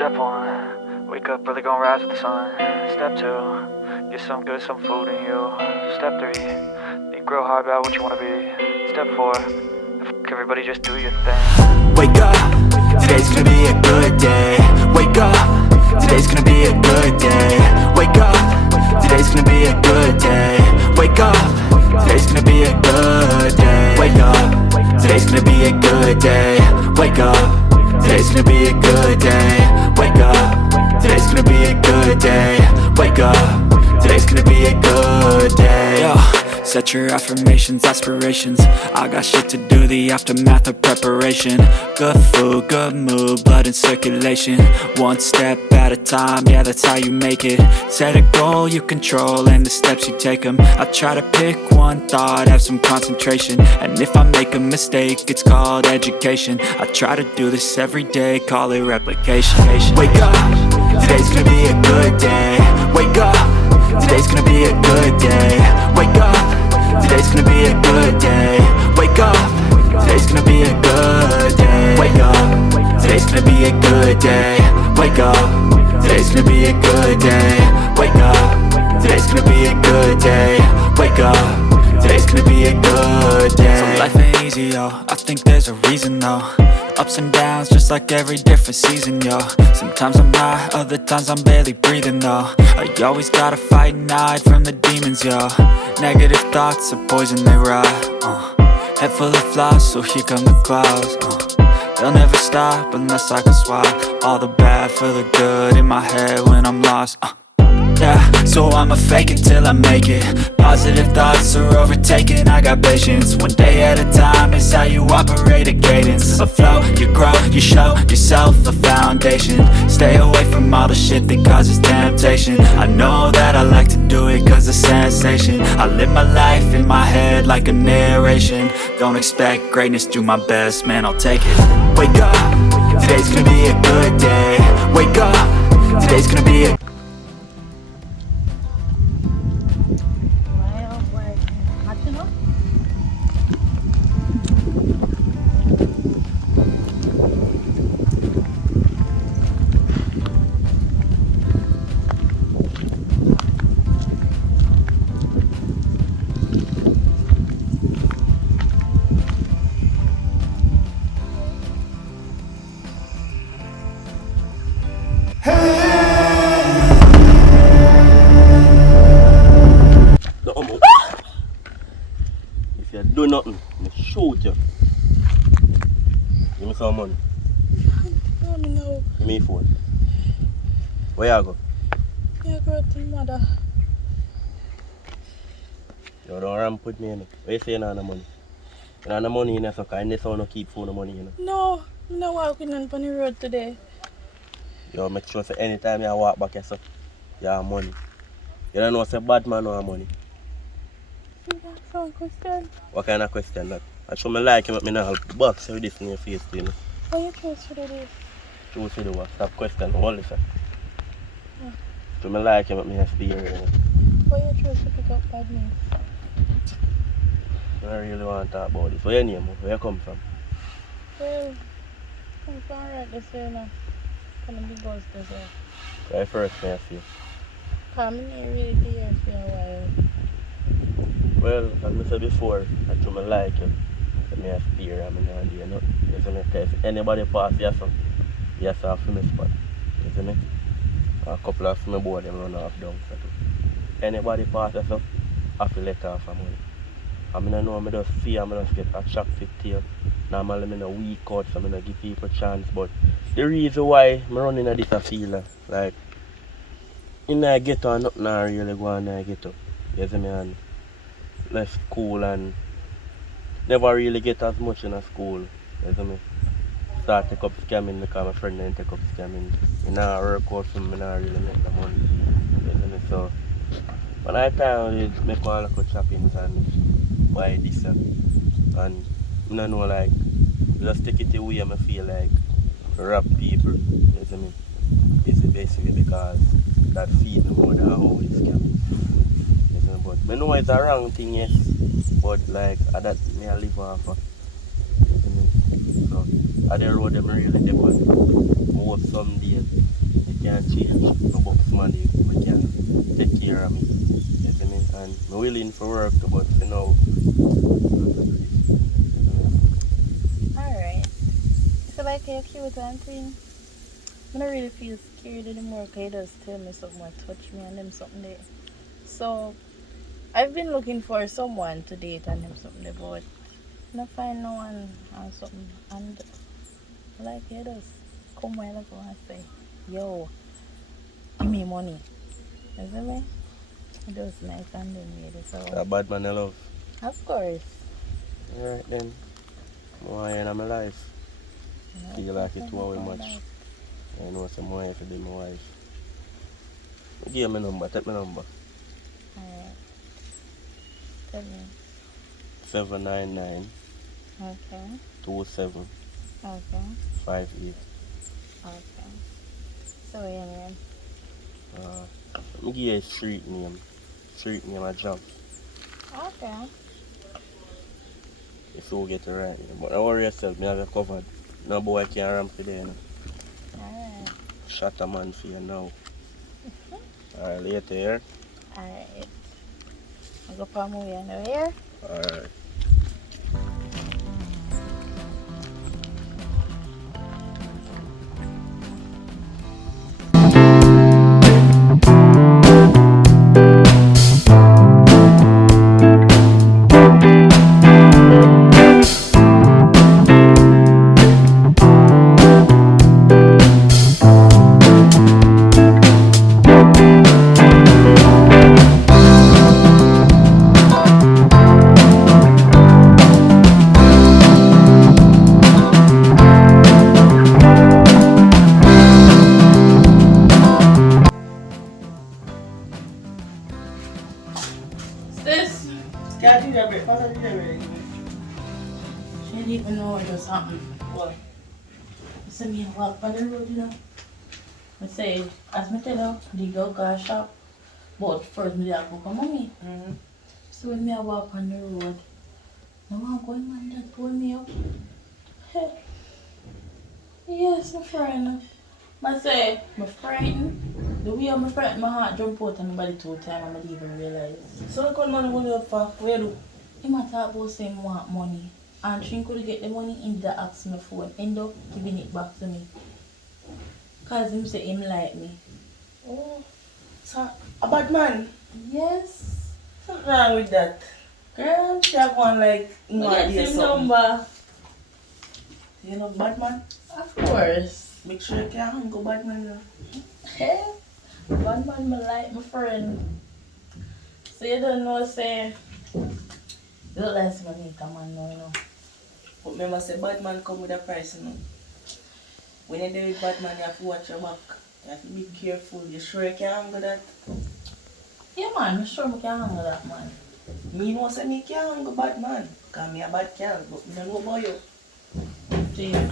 Step 1, wake up early, gon' rise with the sun. Step 2, get some good, some food in you. Step 3, think real hard about what you wanna be. Step 4, everybody just do your thing. Wake up, today's gonna be a good day. Wake up, today's gonna be a good day. Wake up, today's gonna be a good day. Wake up, today's gonna be a good day. Wake up, today's gonna be a good day. Wake up, today's gonna be a good day. Wake up, today's gonna be a good day. Wake up, today's gonna be a good day. Yo. Set your affirmations, aspirations. I got shit to do, the aftermath of preparation. Good food, good mood, blood in circulation. One step at a time, yeah, that's how you make it. Set a goal you control and the steps you take them. I try to pick one thought, have some concentration. And if I make a mistake, it's called education. I try to do this every day, call it replication. Wake up, today's gonna be a good day. Wake up, today's gonna be a good day. Wake up, today's gonna be a good day. Wake up, today's gonna be a good day. Wake up, today's gonna be a good day. Wake up, today's gonna be a good day. Wake up, today's gonna be a good day. Wake up, today's gonna be a good day. So life ain't easy, yo, I think there's a reason though. Ups and downs, just like every different season, yo. Sometimes I'm high, other times I'm barely breathing, though. I always gotta fight and hide from the demons, yo. Negative thoughts are poison, they rot. Head full of flaws, so here come the clouds. They'll never stop unless I can swap all the bad for the good in my head when I'm lost. Yeah, so I'ma fake it till I make it. Positive thoughts are overtaken, I got patience. One day at a time is how you operate a cadence. A flow, you grow, you show yourself a foundation. Stay away from all the shit that causes temptation. I know that I like to do it cause it's sensation. I live my life in my head like a narration. Don't expect greatness, do my best, man, I'll take it. Wake up, today's gonna be a good day. Wake up, today's gonna be a If you do nothing, I shoot you. Give me some money. No. Give me phone. Where you go? Yeah, go to mother. You don't ramp with me, you know. Where you say you don't have no money? You don't have no money in there, so I need someone to keep phone money, you know. No, I'm not walking on the road today. You make sure that anytime you walk back, you have money. You don't know if a bad man don't have money. That's one question. What kind of question that? I show me like you make me now box with this in your face, you know. Why you choose to do this? Choose to do what? Stop question, only sir. Yeah. Show me like you make me have to be here, you know. Why you choose to pick up bad news? I don't really want to talk about this. Where your name? Where you come from? Well, I'm from right this way now. From the big house this way. Where first may I see you? I'm really here for a while. Well, as I said before, I show me like you. Let me have to be here, I'm not doing nothing. You see me? If anybody pass here, so you have to have my spot. You see me? A couple of my board them run off down. So anybody pass here, so I have to let off some money. I mean, I know I just see, I just get attracted to you. Normally, I'm in a weak out, so I'm not give people a chance. But the reason why I'm running at this, I feel like in the ghetto, nothing I really go on in the ghetto. You see me? And left school and never really get as much in a school. You see me? Start take up scamming because my friend didn't take up scamming. You know, I work out for me, I not really make the money. You see me? So when I time I make all the shopping and buy this and I don't know, like just take it away and I feel like rob people. You see me? It's basically because that feed me more than how it's scamming. You see me? But I know it's a wrong thing, yes. But like that me I live off of. You see me? So at the road them really depend. Hope someday it can change. No box money we can take care of me. You see me? And I'm willing for work but you know. Alright. So like you're cute and thing. I don't really feel scared anymore because he does tell me something or touch me and them something there. So I've been looking for someone to date and them something there, but I don't find no one and something, and like he does come while ago and say, yo, give me money. You see me? It does nice and then really, so A bad man I love. of course. Alright then. More in my life. Feel like it too much. I know some more to be my wife. Give me number, take my number. Alright. Tell me. 799 Okay. 27 Okay. 58. Okay. So what your name? Let me give you a street name. Street name a job. Okay. If you get it right. But don't worry yourself, me have it covered. No boy can ram for there. Alright. Shut a man for you now. Alright, later here. Alright. I'll go for a movie on the here. Alright. This? Can't do that breakfast, I do that breakfast. She didn't even know what just happened. What? You see me walk by the road, you know. I say, as me tell her, the girl got shop. But first me have to come mommy. Mm-hmm. So when me I walk on the road, no one going man that pull me up. Hey. Yes, my friend. I say, my friend. The way I'm frightened, my heart jump out and nobody 2 times and I didn't even realize. So what kind of money you up for? Where you do? He might talk about saying want money. And she could get the money in the ask my phone. End up giving it back to me. Cause him say him like me. Oh, so a bad man? Yes. Something wrong with that. Girl. She have one like in Get Hardears him something. number. You know bad man? Of course. Make sure you can't hang go bad man. Hey. One man me like my friend. So you don't know say you don't like to meet a man now, you know. But remember say bad man come with a price, you know. When you deal with bad man, you have to watch your back. You have to be careful. You sure you can't handle that? Yeah man, I'm sure I can handle that man. Me know say me can't handle bad man. Cause me a bad girl, but me don't know about you. Jeez.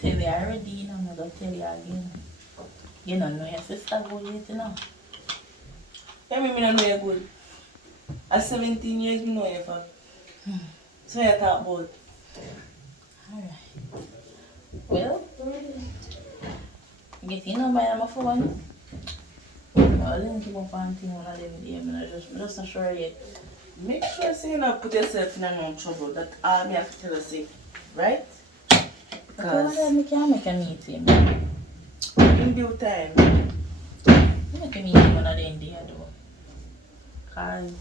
Tell you already, you know, I'm gonna tell you again. You don't know your sister go yet, you know. Yeah, me don't know you good. At 17 years, me know you for. So you talk about. Alright. Well, get your number on my phone. I'll link him up on thing one of them day. I'm just not sure yet. Make sure say you not put yourself in no trouble. That all me have to tell you say. Right? Because I can't make a meeting. In due time. I make a meeting one of them day though. Because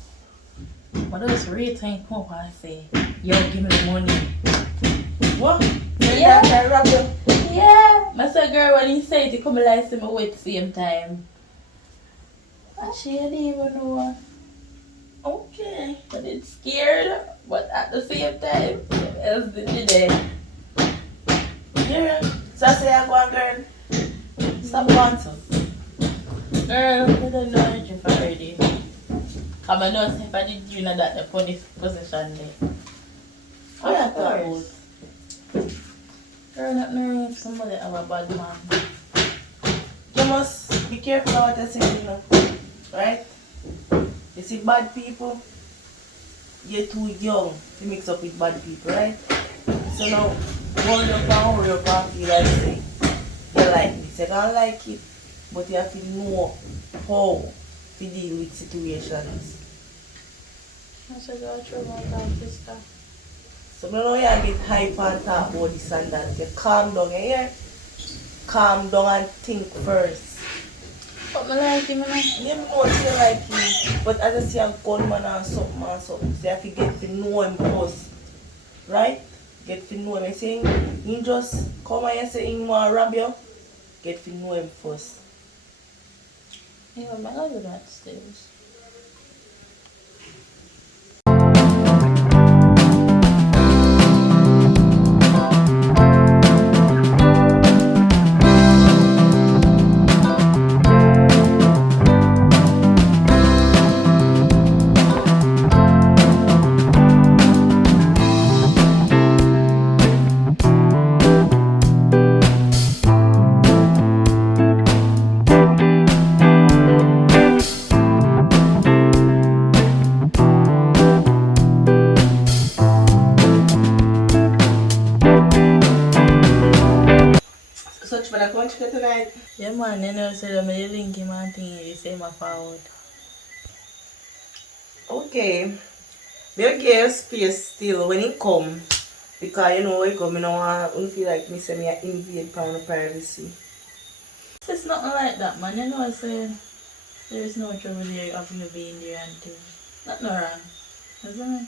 but those rate ain't come up and say, yo, give me the money. What? Yeah. That rob you? Yeah. I said, girl, when he said he come like see me wait the same time. And she didn't even know. Okay. But it's scared, but at the same time, else did the day. Yeah. So I say I go on, girl. Stop dancing. Girl, I don't know if you've already. Because I know if I did you know that the police position there. What you Of talk course. Girl, not knowing if somebody have a bad man. You must be careful of what you say, you know. Right? You see bad people, you're too young to mix up with bad people, right? So now, hold up and hurry up and feel like say, you like this. You can't like it, but you have to know how to deal with situations. I said, go through my dog, sister. So now you get hype and talk about this and that. You calm down, you hear? Calm down and think first. But I like him, man. You know you like him, but as I see a gunman or something, so you have to get to know him first. Right? Get to know him. I say, he just come and you say he want to rob you. Get to know him first. Yeah, but I love you that stairs. Such for the country tonight. Yeah, man, you know, so I'm link him and thing, you say my forward. Okay. They'll give space still when he come. Because you know when he come, I don't feel like me say me a invade upon the privacy. It's nothing like that, man. You know, I say there is no trouble there of you being there and thing. Nothing wrong. Isn't it?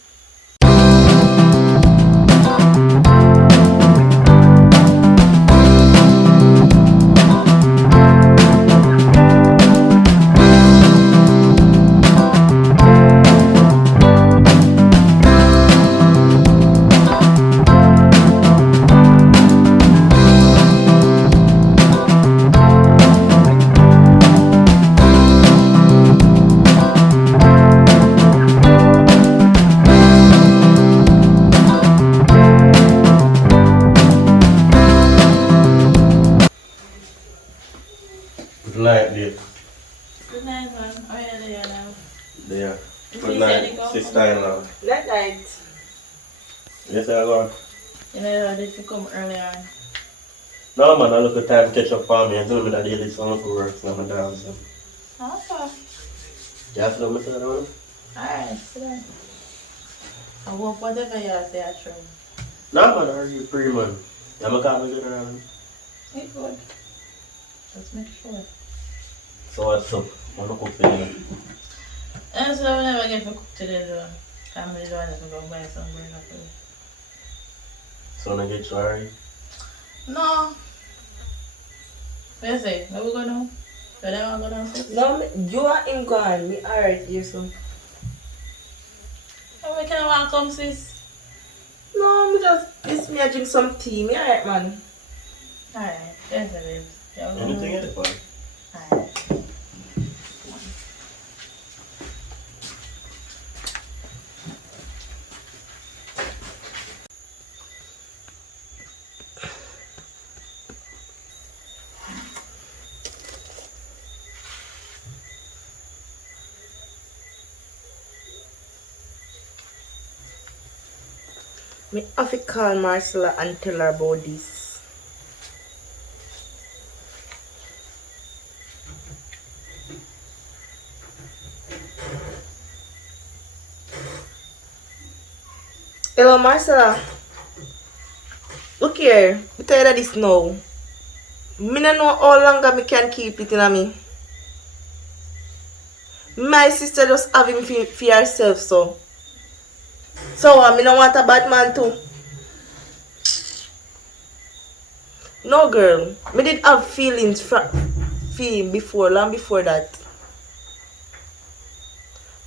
Good night, dear. Good night, man. Oh, yeah, there now. There. You Good see night, Sadie go? sister-in-law. That night. Yes, I go. You know, did you come earlier on? No, man, I look at time to catch up on me and tell me that I did this one for work, so I'm down. So. Okay. You see what I said, man? Alright, sit down. I want whatever you have there, true. No, man, are you free, man? I'm a call me later on. It's good. Just make sure. So what's up? I'm gonna cook for you. And so I never get to cook today, though. I'm really doing it to go buy some burger food. So when I get sorry. No. What you say? Where we go now? Where they want to go downstairs? No, you and him gone. Me alright here, so. Oh, we can walk come, sis. No, me just, this me I drink some tea. Me alright, man. Alright, there's the babe. Yeah, we'll go Anything home. else, man? Alright. Me have to call Marcella and tell her about this. Hello, Marcella. Look here. Me tell you this now. Me don't know how longer me can keep it in me. My sister just have him for herself, so. So, me don't want a bad man too. No, girl. Me did have feelings for him before, long before that.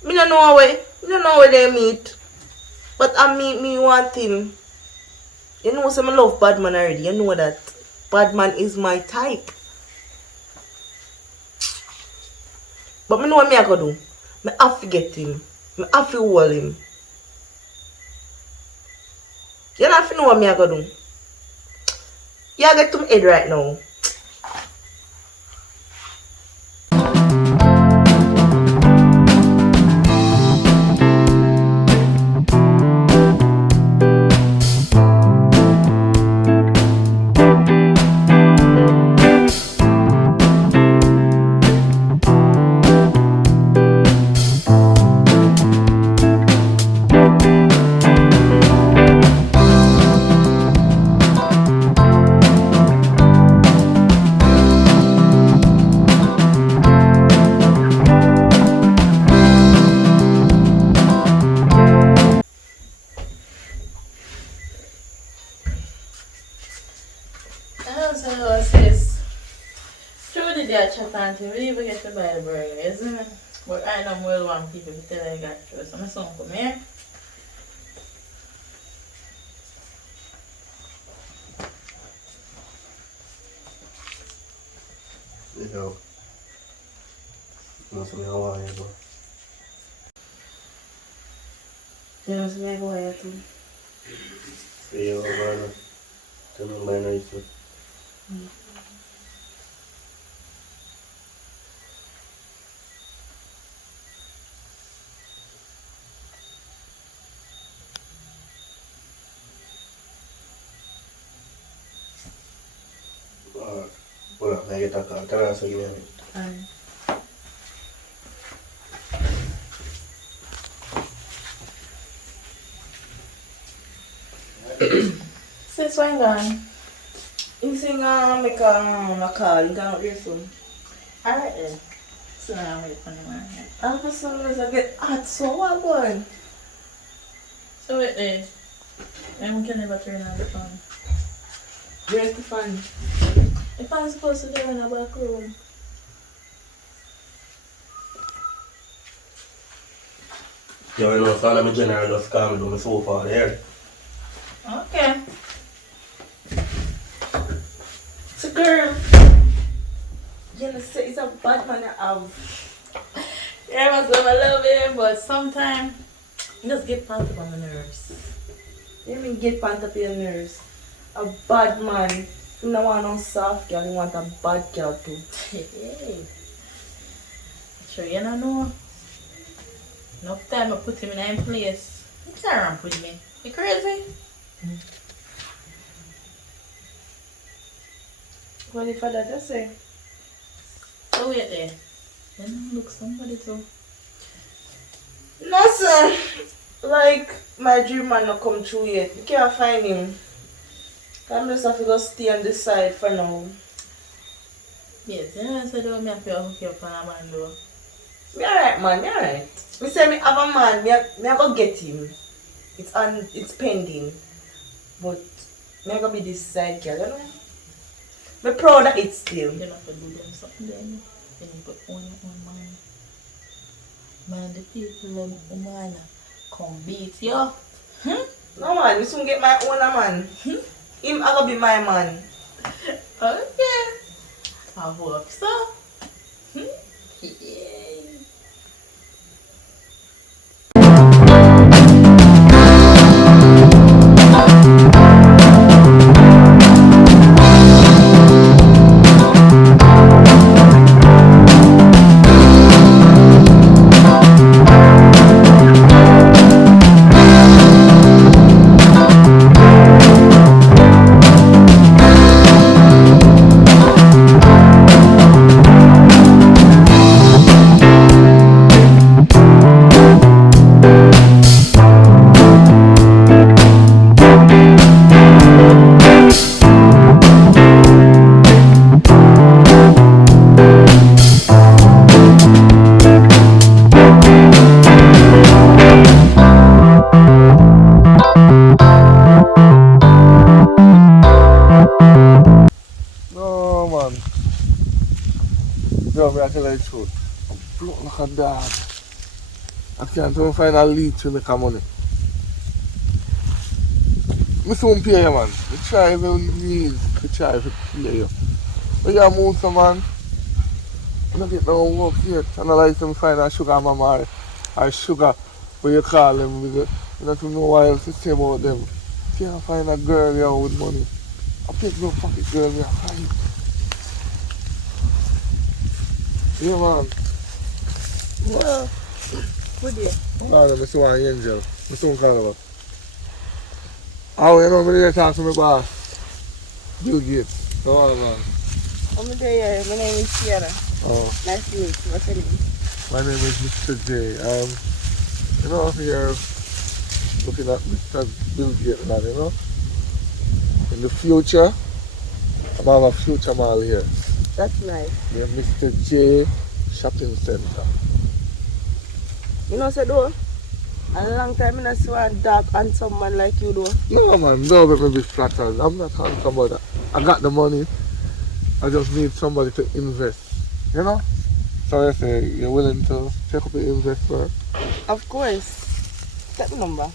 Me don't know where they meet. But I meet me want him. You know, some love bad man already. You know that. Bad man is my type. But me know what me I gonna do. Me have to get him. Me have to hold him. You don't have to know what me I gonna do. You get to my head right now. did that chat and we didn't even get to buy the burger, isn't it? But I know more want people to tell I got through. So my son come here. You know. Não sei nem lá agora. Eu não sei como é tu. Eu agora. Tenho bem na isso. Bueno, hay que atacar, te van a seguir ahí. Ai. Since when gone? You sing make a call, you can hear some. Alright then. So now I'm waiting for the man. All of a sudden I get hot, so what going? So wait there. And we can never turn on the phone. Where's the fan? If I'm supposed to do in a back room. Jag vill nog stanna med general och skam då med sofa där. Okay. It's a girl. You know, say it's a bad man I have. Yeah, I must love him, but sometimes he just get past up on my nerves. You mean get pant up your nerves? A bad man. You don't want no soft girl, you want a bad girl too. Hey. Sure, you don't know. Enough time I put him in a place. He can't run with me. You crazy? What if I that just say? So wait there. Then look somebody too. No sir. Like my dream man not come true yet. You can't find him. I'm just have to go stay on this side for now. Yes, you know I said, don't have to hook you up on a man though. Me alright man, me alright. Me say me have a man, me I go get him. It's pending. But me I go be this side girl, you know? Me proud of it still. You don't have to do them something then. You need to own your own mind. Man, the people them woman come beat you. No man, we soon get my own man. Him I go be my man. Okay. I hope so. Yeah. No man. Yo, I tell you the truth. I'm broke like a dog. I can't even find a lead to make money. I soon pay you man. I try every means to try to pay you. But you move some man. I don't get no work yet. I don't like to find a sugar mama or sugar what you call them. You don't know what else to say about them. Can't find a girl here with money. I pick no pocket girl me a find. Yeah man. Well, good day. Hold on, I see one angel. I soon call about. Oh, you know, I talk to my boss. Bill Gates. Come on man. I'm there. My name is Sierra. Oh, Nice to meet you. What's your name? my name is Mr. J. You know, here looking at Mr. Bill Gates man, you know. In the future, I'm have a future mall here. That's nice. The Mr. J Shopping Center. You know, say though, a long time I see one dark handsome man like you though. No man, don't let me be flattered. I'm not handsome about that. I got the money. I just need somebody to invest. You know? So you say you're willing to take up the investor. Of course. Take the number.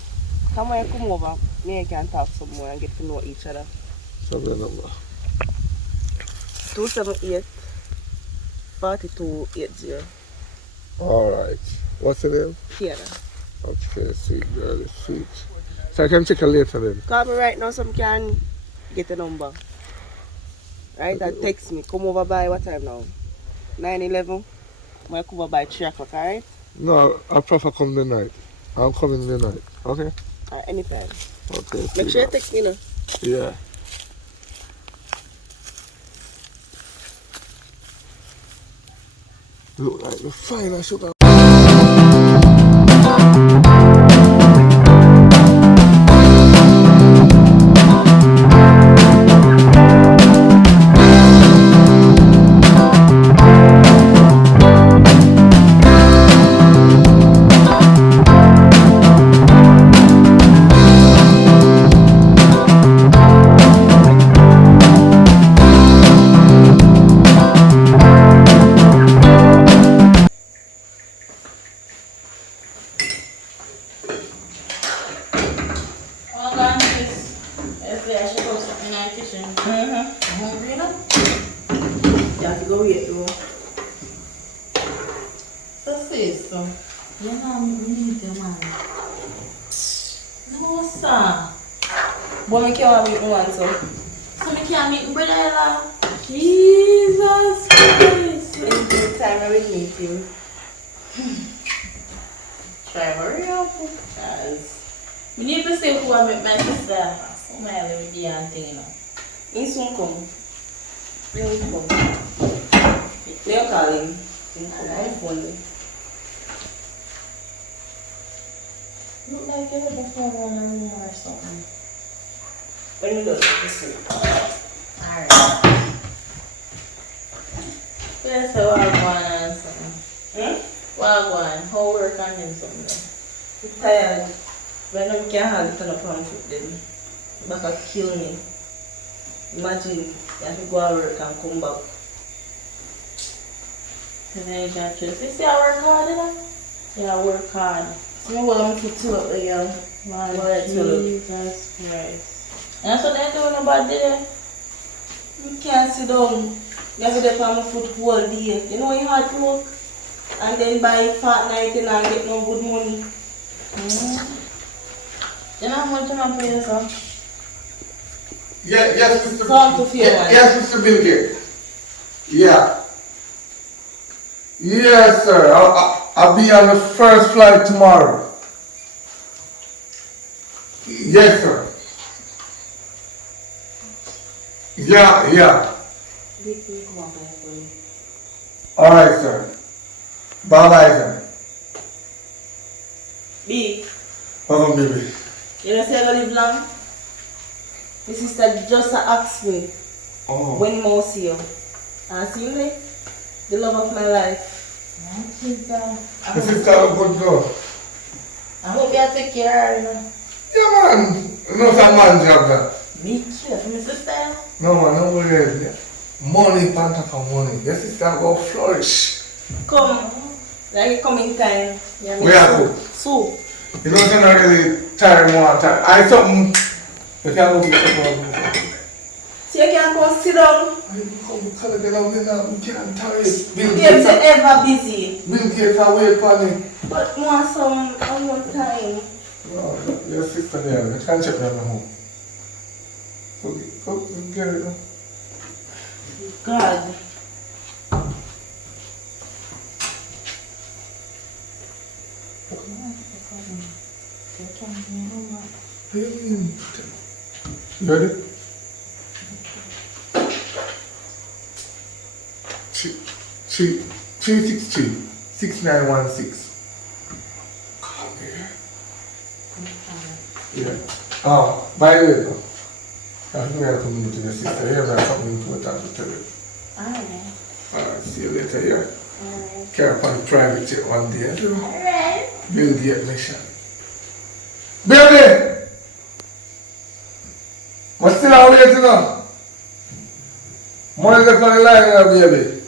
Come when you come over, me and can talk some more and get to know each other. So the number. 278 4280. Alright. What's the name? Kiana. Okay, sweet girl, sweet. So I can check her later then. Call me right now so I can get the number. Right? And text me. Come over by what time now? 9:11. I come over by 3 o'clock, alright? No, I prefer come the night. I'm coming the night. Okay? Alright, anytime. Okay. Make sweet sure you girl. text me now. Yeah. Look like the final sugar. But I can't meet one, so. So me can't meet brother. Jesus Christ. In due time, I will meet him. Try hurry up. Guys. We need to say who I met my sister. So my little be and thing, you know. He soon come. He will come. They'll call him. He'll come on phone. Look like you have a phone on a room or something. When you look, listen. Alright. Let's say Wagwan and something. Wagwan, how work on him something? I'm tired. When I can't have it on a pound foot, then back will kill me. Imagine you have to go to work and come back. And then you can't trust. You see I work hard, you know? Yeah, I work hard. So I want to fill up again. Man, What Jesus Christ. And that's what they're doing about there. You can't sit down. You have to get on my foot whole day. You know you hard to work. And then buy fortnight and get no good money. You know how much I'm paying yourself? Yeah, yes, Mr. Talk to Fiona. Yes, Mr. Bill Gates. Yeah. Yes, sir. I'll be on the first flight tomorrow. Yes, sir. Yeah. All right, sir. Bye-bye, sir. B, Welcome, baby. you know say I go live long? My sister just asked me when I see you. And see me, the love of my life. This is kind of good girl. I hope you take care of her, you know. Yeah, man. No, it's a man job, that. Be careful, my sister. No, man, no worry. Money, panta for money. Your sister go flourish. Come, like coming time. Yeah, We are good. So, You know, you're not really tired more time. I something. You can't go to the so you can go sit down. We can't tire it. Bill You're Gates ever busy. Bill Gates are waiting for me. But more some more time. No, your sister there. You can't check them at home. Go get it. God. What do you mean? You ready? Three 6916. Come here. Yeah. Oh, by the way, though, I think I have to move to your sister here. I have something important to tell you. Alright. Alright, see you later here. Alright. Care upon private jet one day. Alright. Bill Gates mission. Baby! I'm still out waiting now. Money left on the line now, baby.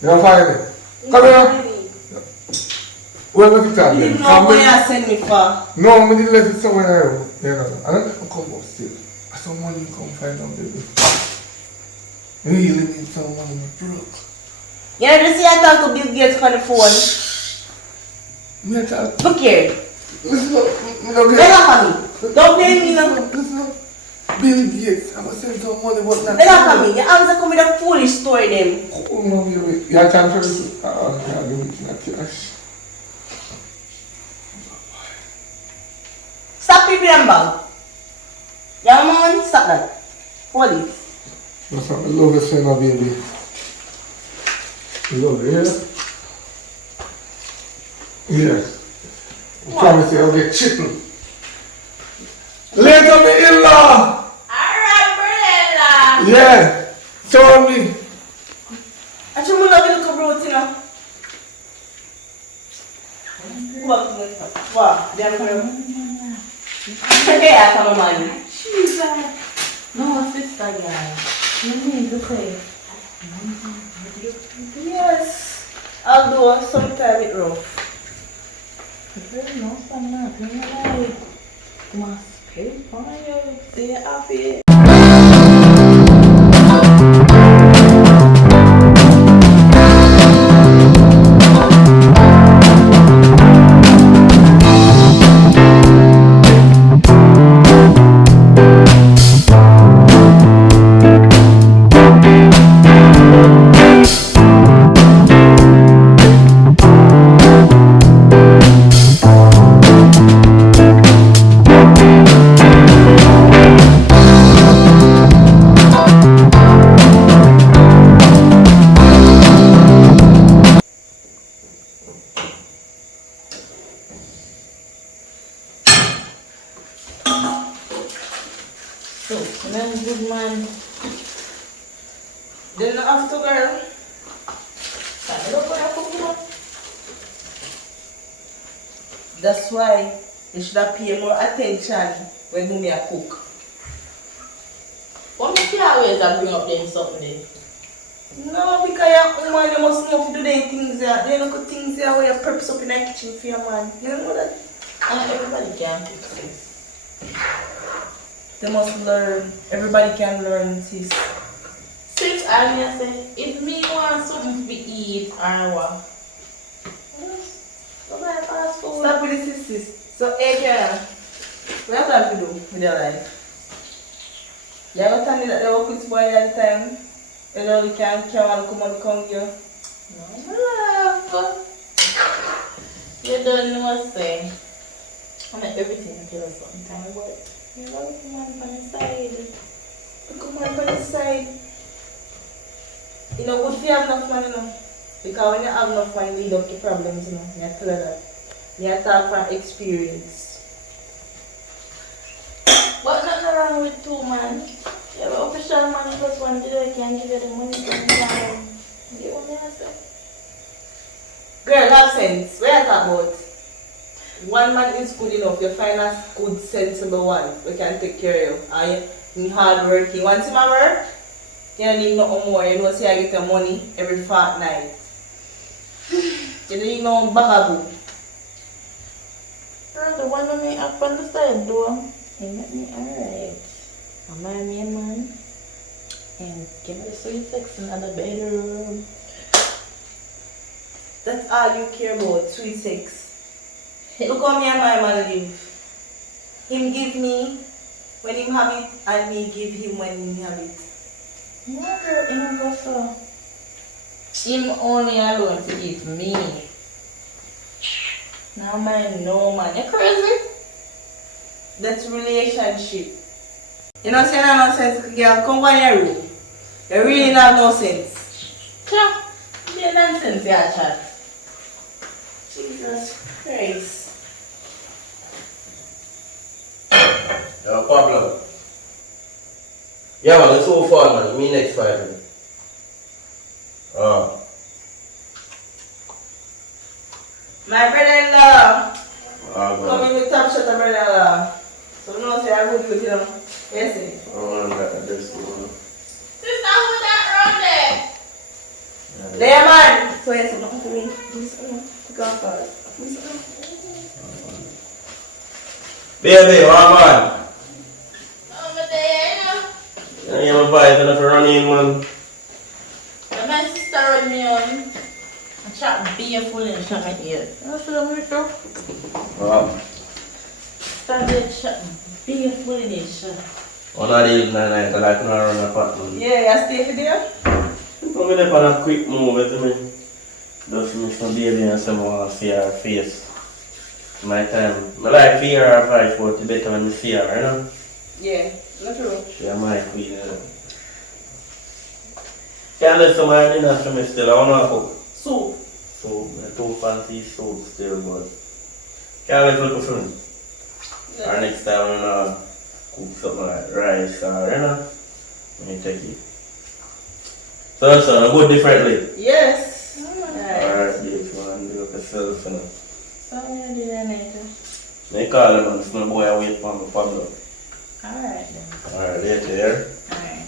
You don't find it? Come here. Well, look at that. You didn't know where you send me for. No, I didn't let it somewhere. You know, I don't let me come up still. I saw money come find out, baby. Really need some money, broke. You ever see I talk to Bill Gates on the phone? Me I talk. Look here. Listen up. Me don't Get get. off of me. Don't blame me now. Listen up. Bill Gates, I'm gonna send some money, but not. Get off of me. Your answer come with a foolish story them. Oh, no, baby. You have time for this? I'll give it to you cash. Stop picking them bag. Your man, stop that. Hold it. That's what I love you saying, my baby. You love it, yeah? Yes. I promise you I'll get chicken. Later, me in-law! Alright, brother. Yeah. Tell me. I should move a little bro, you know. What? They have I come on money. Jesus. No, sister, guys. You need to say. Yes. I'll do it sometime it rough. No, I'm not. I'm like, must pay for you. Stay happy. So, man, good man. Then after girl. I don't want to cook. That's why you should have paid more attention when you a cook. What make you always bring up them something then? No, because your woman, you must know if you do them things there. They don't put things there where you purpose up in the kitchen for your man. You don't know that? And everybody can fix this. They must learn. Everybody can learn this. Since I say, if me want something to eat or what? Go buy fast food. Stop with the sisters. So, hey girl, what you have to do with your life? You ever tell me that they work with boy all the time? You know we can't come and come here. No, you don't know what to say. I mean, everything I do sometimes, but you know, come on the side. Come on the side. You know, good if you have enough money now. Because when you have enough money, you lead up to problems, you know. You have to learn that. You have to talk from experience. But nothing wrong with two man. You have an official money plus one day, I can give you the money from the line. You want me to say? Girl, have sense. What are you talking about? One man is good enough. You find a good, sensible one who can take care of you. And you hard working. Once you work, you don't need nothing more. You know, see I get your money every fortnight. You don't need no bagaboo. Girl, the one on me up on the side door, he met me alright. I'm my main man. And give me the sweet sex in the bedroom. That's all you care about, sweet sex. Look how me and my man live. Him give me when him have it, and me give him when he have it. No, girl, he don't go so. Him only alone to give me. Now man, no man. You crazy? That's relationship. You know, saying no sense, girl, come on your room. You really have no sense. Yeah, be nonsense, yeah, chat. Jesus Christ. No problem. Yeah man, it's so fun man. Me next Friday. My brother-in-law. Man. Come in with top shot of brother-in-law. So you know, say I go do it, you know. Yes, sir. I got that dress. Sister, who's that around there? There, man. So I said, nothing to me. Go first. Baby, one man. I'm there. You have a vibe and if you run in, man. My sister run me on. I chat beautiful in my ear. That's what I'm here. Wow. Started chat beautiful in it. One of these night, I like to run a apartment. Yeah, I stay for there. I'm going to on a quick move, isn't it? Just miss my baby and say I want to see her face. My time. I like to hear her voice, but it's better when I see her, you know? Yeah, not true. She's my queen, you know? Can't let somebody dinner for me still. I want to cook. Soup. Soup. I too fancy soup still, but can't let look for me. Or next time I'm gonna cook something like rice or, you know? Let me take it. So, I go differently. Yes. Alright, this one, do it yourself, you know. So I'm going to do that later. They call him and some boy I wait for me, for me. Alright then. Alright, later, here. Alright.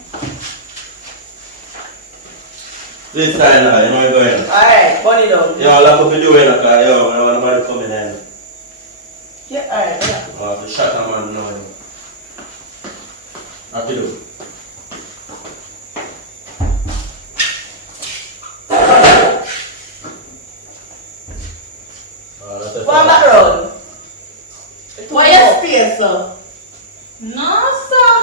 This time now, you know you're going. Alright, bunny down. Yo, I'll have to be doing it, because yo, I don't want nobody coming in. Yeah, alright, yeah. I have to shut a man now. Happy do. One back road. Why you space, sir? No, sir.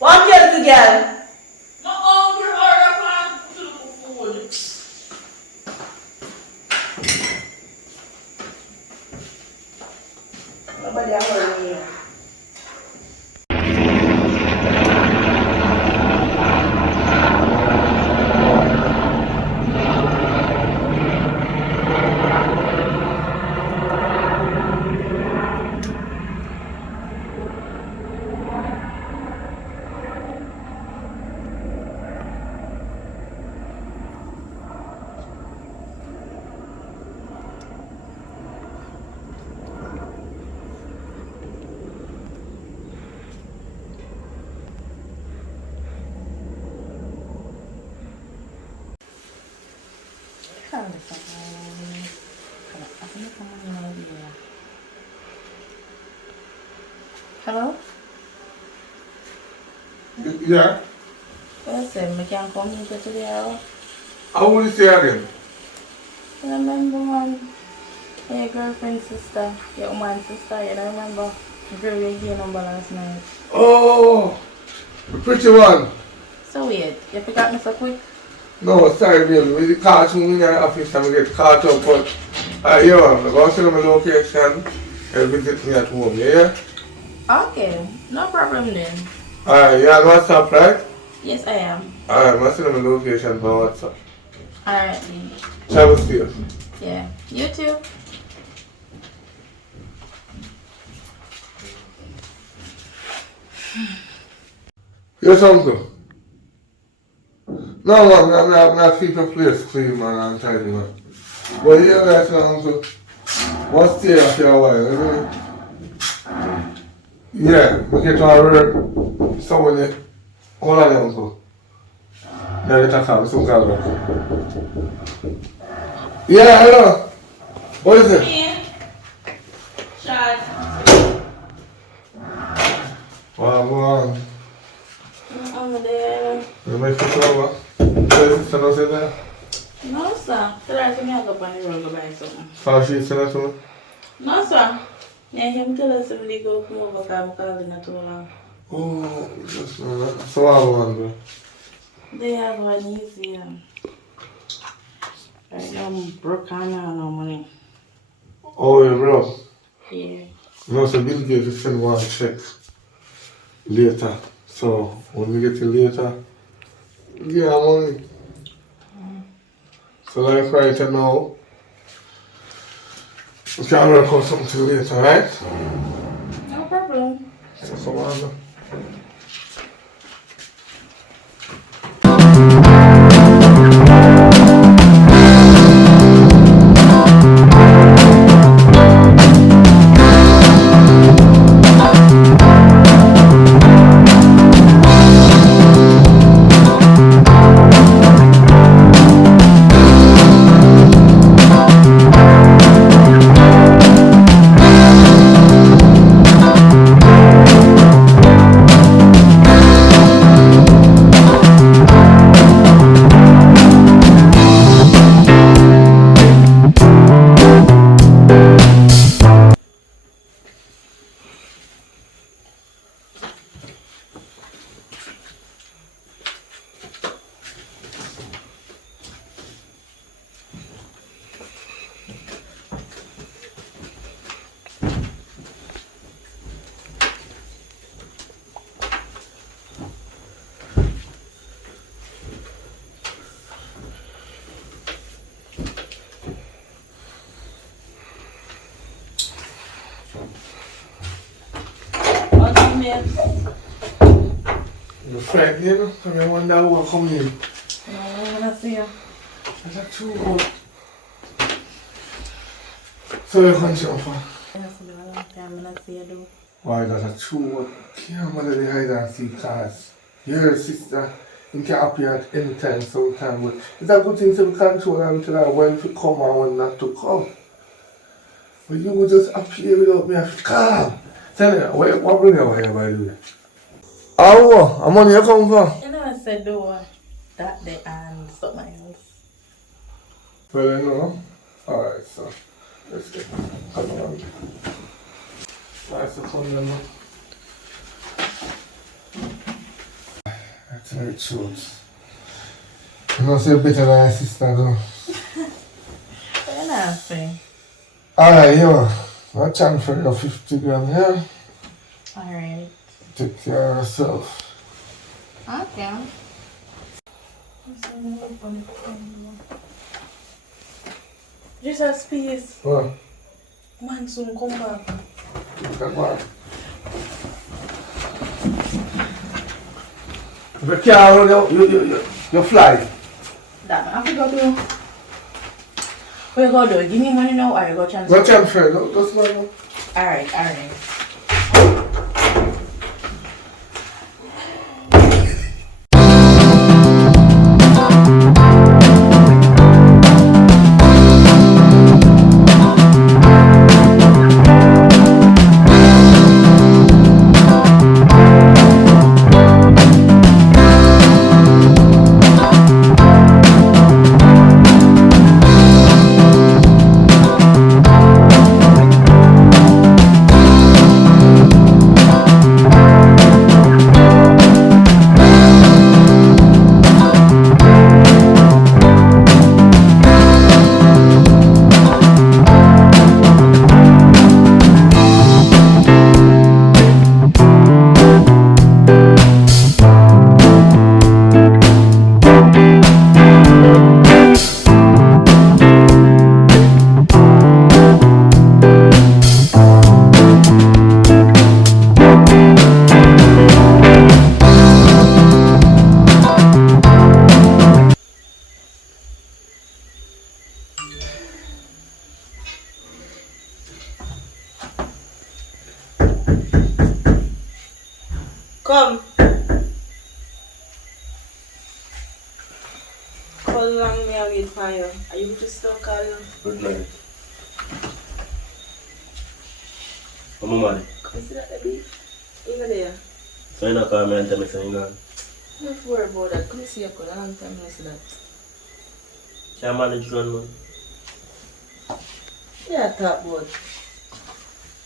One girl to girl. No hungry or I want to look for food. Nobody heard me. Hello? Yeah? Listen, I can't come into today. How would you say again? Remember, man? Your girlfriend's sister, your woman's sister, you don't remember? The girl you gave number last night. Oh, the pretty one. So weird. You pick up me so quick? No, sorry, baby. With the cartoon in the office, I'm get caught up, but yo, I'm going to send my location and visit me at home, yeah? Okay, no problem then. Alright, you have WhatsApp, right? Yes, I am. Alright, I'm going to send my location by WhatsApp. Alright then. Travel safe. Yeah. You too. Yes, uncle. No, man, I'm not keep your place clean, man, and tidy, man. But here, right now, uncle, what's stay after a while, isn't it? Yeah, we get to our work, someone there. Hold on, uncle. Now get a call, some call back. Yeah, hello. What is it? Me. Shot. Wow, go on. I'm there. You make it over. Sister knows it there? No, sir. Tell her to me I'll go on the road to buy something. So she said that to me? No, sir. Yeah, him tell us if they go come over because I'm calling her too long. Oh, just know that. So what happened, bro? They have one easy. Right now I'm broke and I have no money. Oh, yeah, bro. Yeah. No, so Bill Gates will send one check later. So when we get it later, yeah, money. So like right now, we can work out something till later, right? No problem. So come on. babe. You're frightened, you know? And I wonder who will come in. I wanna see you. Is that too good? So you're going to offer? Yes, it's been a long time. I'm gonna see you though. Why that's true? Can't manage the hide and seek cars. Your sister, you can appear at any time, sometime. But it's a good thing to control and tell her when to come and when not to come. But you would just appear without me. I feel calm. Tell me, what bring you here, by the way? Oh, how money you come for? You know, I said though that day and something else. Well, you know. Alright, so let's get come on. Nice to come in. That's very truth. You know, say better than your sister, though. You're not saying. Alright, yo. I'll transfer your 50 grand here. Alright. Take care of yourself. Okay. Just a space. What? Man soon come back. Come on. If you can't run, you fly. That I forgot to. What you gonna do? Give me money now or you go transfer? Go transfer, just one. Alright. Come. How long may I wait for you? Are you just still calling? Good night. I'm a man. You see that baby? Even there. So you not call me and tell me so you know. Don't worry about that. Come see you for a long time. I see that. Can't manage run, man. Yeah, talk about.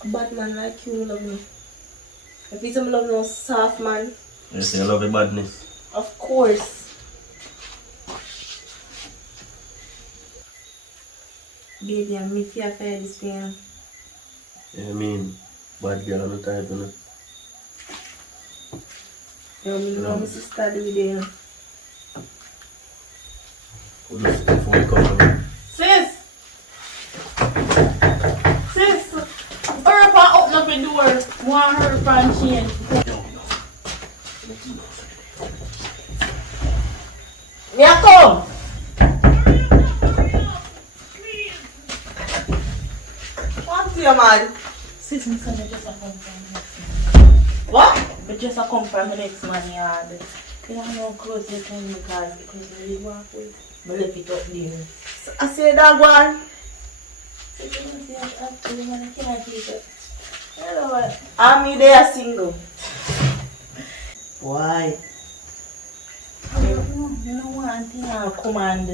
A bad man like you love me. If you love no soft man, You say you love the badness. of course. Baby, I'm me fear for this pain. You mean, bad girl on the type, you know. You know, my sister do it there. Who just before we come on. Sis! Hurry up and open up your door. Want her from change. Me a come! What's your man? Sis, me son, you just a come from the next man. What? You just a come from the next man yard. You don't know how close you can because you really walk with. Me left it up there. I say that one. Sis, you don't see that too, man. I can't keep it. You know what? I'm me there single. Why? You know one thing I'll command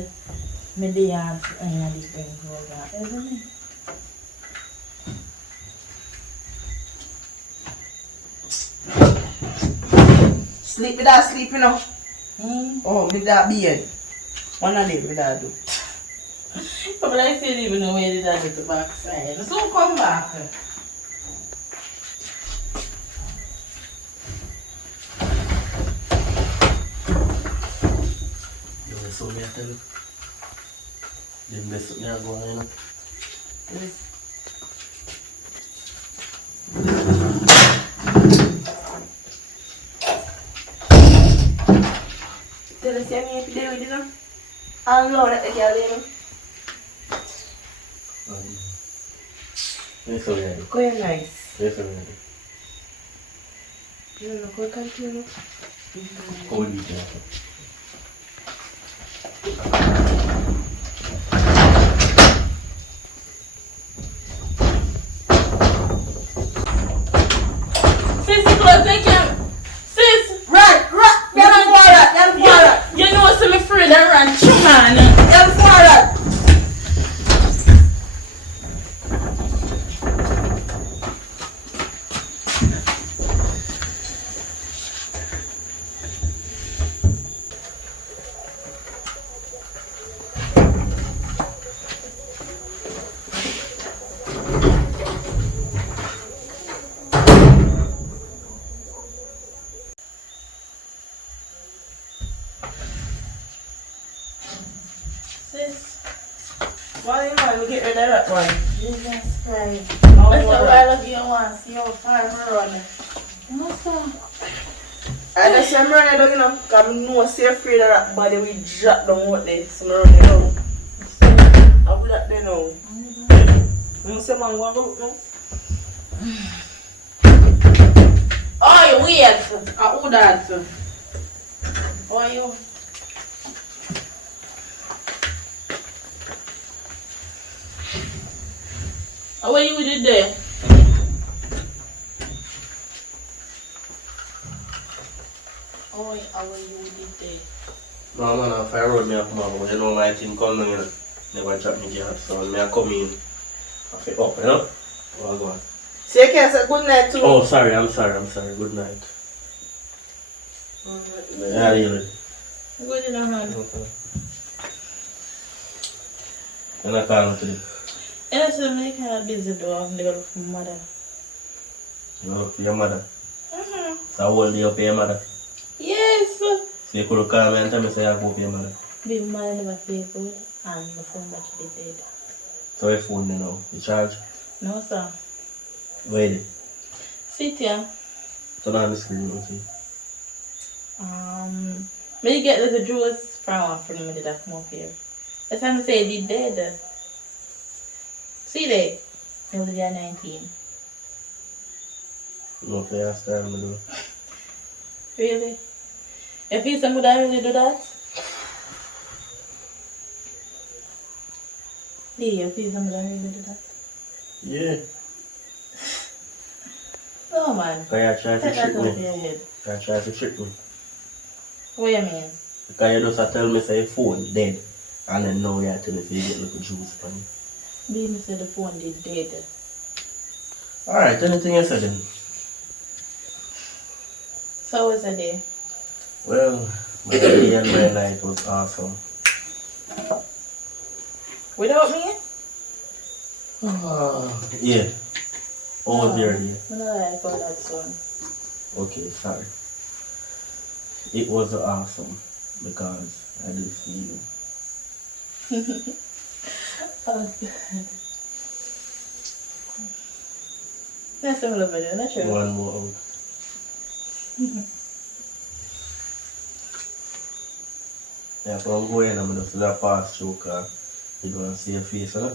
me the yard in a different program, isn't it? Sleep without sleeping now. Hmm? Oh, with that beard. One of them with that do. But I still even know where did I get the backside. So come back. You know, so me I tell you. Them best up there go on, you know. the same if you do it, you know? I know that they can, you know? Yes, already. Quite nice. Yes, already. You know, quite continue. How will you do that? Sis, you close the camera. Sis, Right! You're the forward! You're the forward! you know what's my friend that ran through, man. You're the forward! Sis, Why you man, we get rid of that one? Jesus Christ. Oh, That's what? why I love you once. See how far we run. What's up? I just say I'm running down, you know, because I know so afraid of that body we drop down out there, so I'm running down. I'll be that there now. You say man, what about now? Oh, you weird. Who that? How are you? How are you with it there? How are you with it there? No, man, if I road me up, man, but you know my thing come down, you know. Never drop me here, so me I come in. I feel up, you know? Oh, go on. So you can say good night to me? Oh, sorry, I'm sorry. Good night. Yeah, really. Good in a hand. Okay. And I call me today. And I said, I'm kind of busy though. I'm going to look for my mother. You look for your mother. Mm-hmm. So I hold you up for your mother. Yes. So you could call me and tell me say I go for your mother. Being mother never feel good and my phone battery dead. So your phone you know, you charge? No, sir. Where is it? Sit here. Turn on the screen, you see. When you get little juice from one friend me did that come up here. That's time I say they dead. See that? They was there 19. No play last time I do. Really? If you some would I really do that? Yeah, if you some would I really do that? Yeah. No man. Because you try to Take that trick off me. your head. You try to trick me. What you mean? Because you just tell me say your phone dead. And then now you tell me say you get little juice from me. Baby said the phone did dead. Alright, anything else then? So what's the day? Well, my day and my night was awesome. Without me? Yeah. How was your day? I don't like all that son. Okay, sorry. It was awesome because I do see you. Okay. That's a little bit, not true. One more out. Yeah, so I'm going, I'm just gonna pass through because you don't see your face, huh?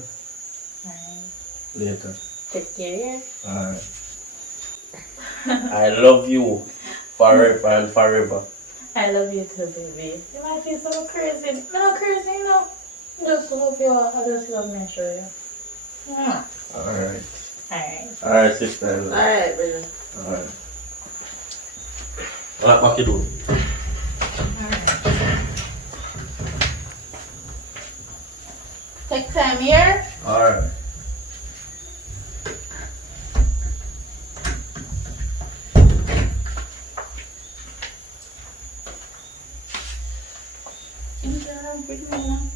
Alright. Later. Take care. Alright. I love you forever and forever. I love you too, baby. You might feel so crazy. I'm not crazy, you know. I just love you. I just love me, show you. Alright. Alright. Alright, sister. Alright, brother. Alright. What you do? Take time here. Alright. Pretty man.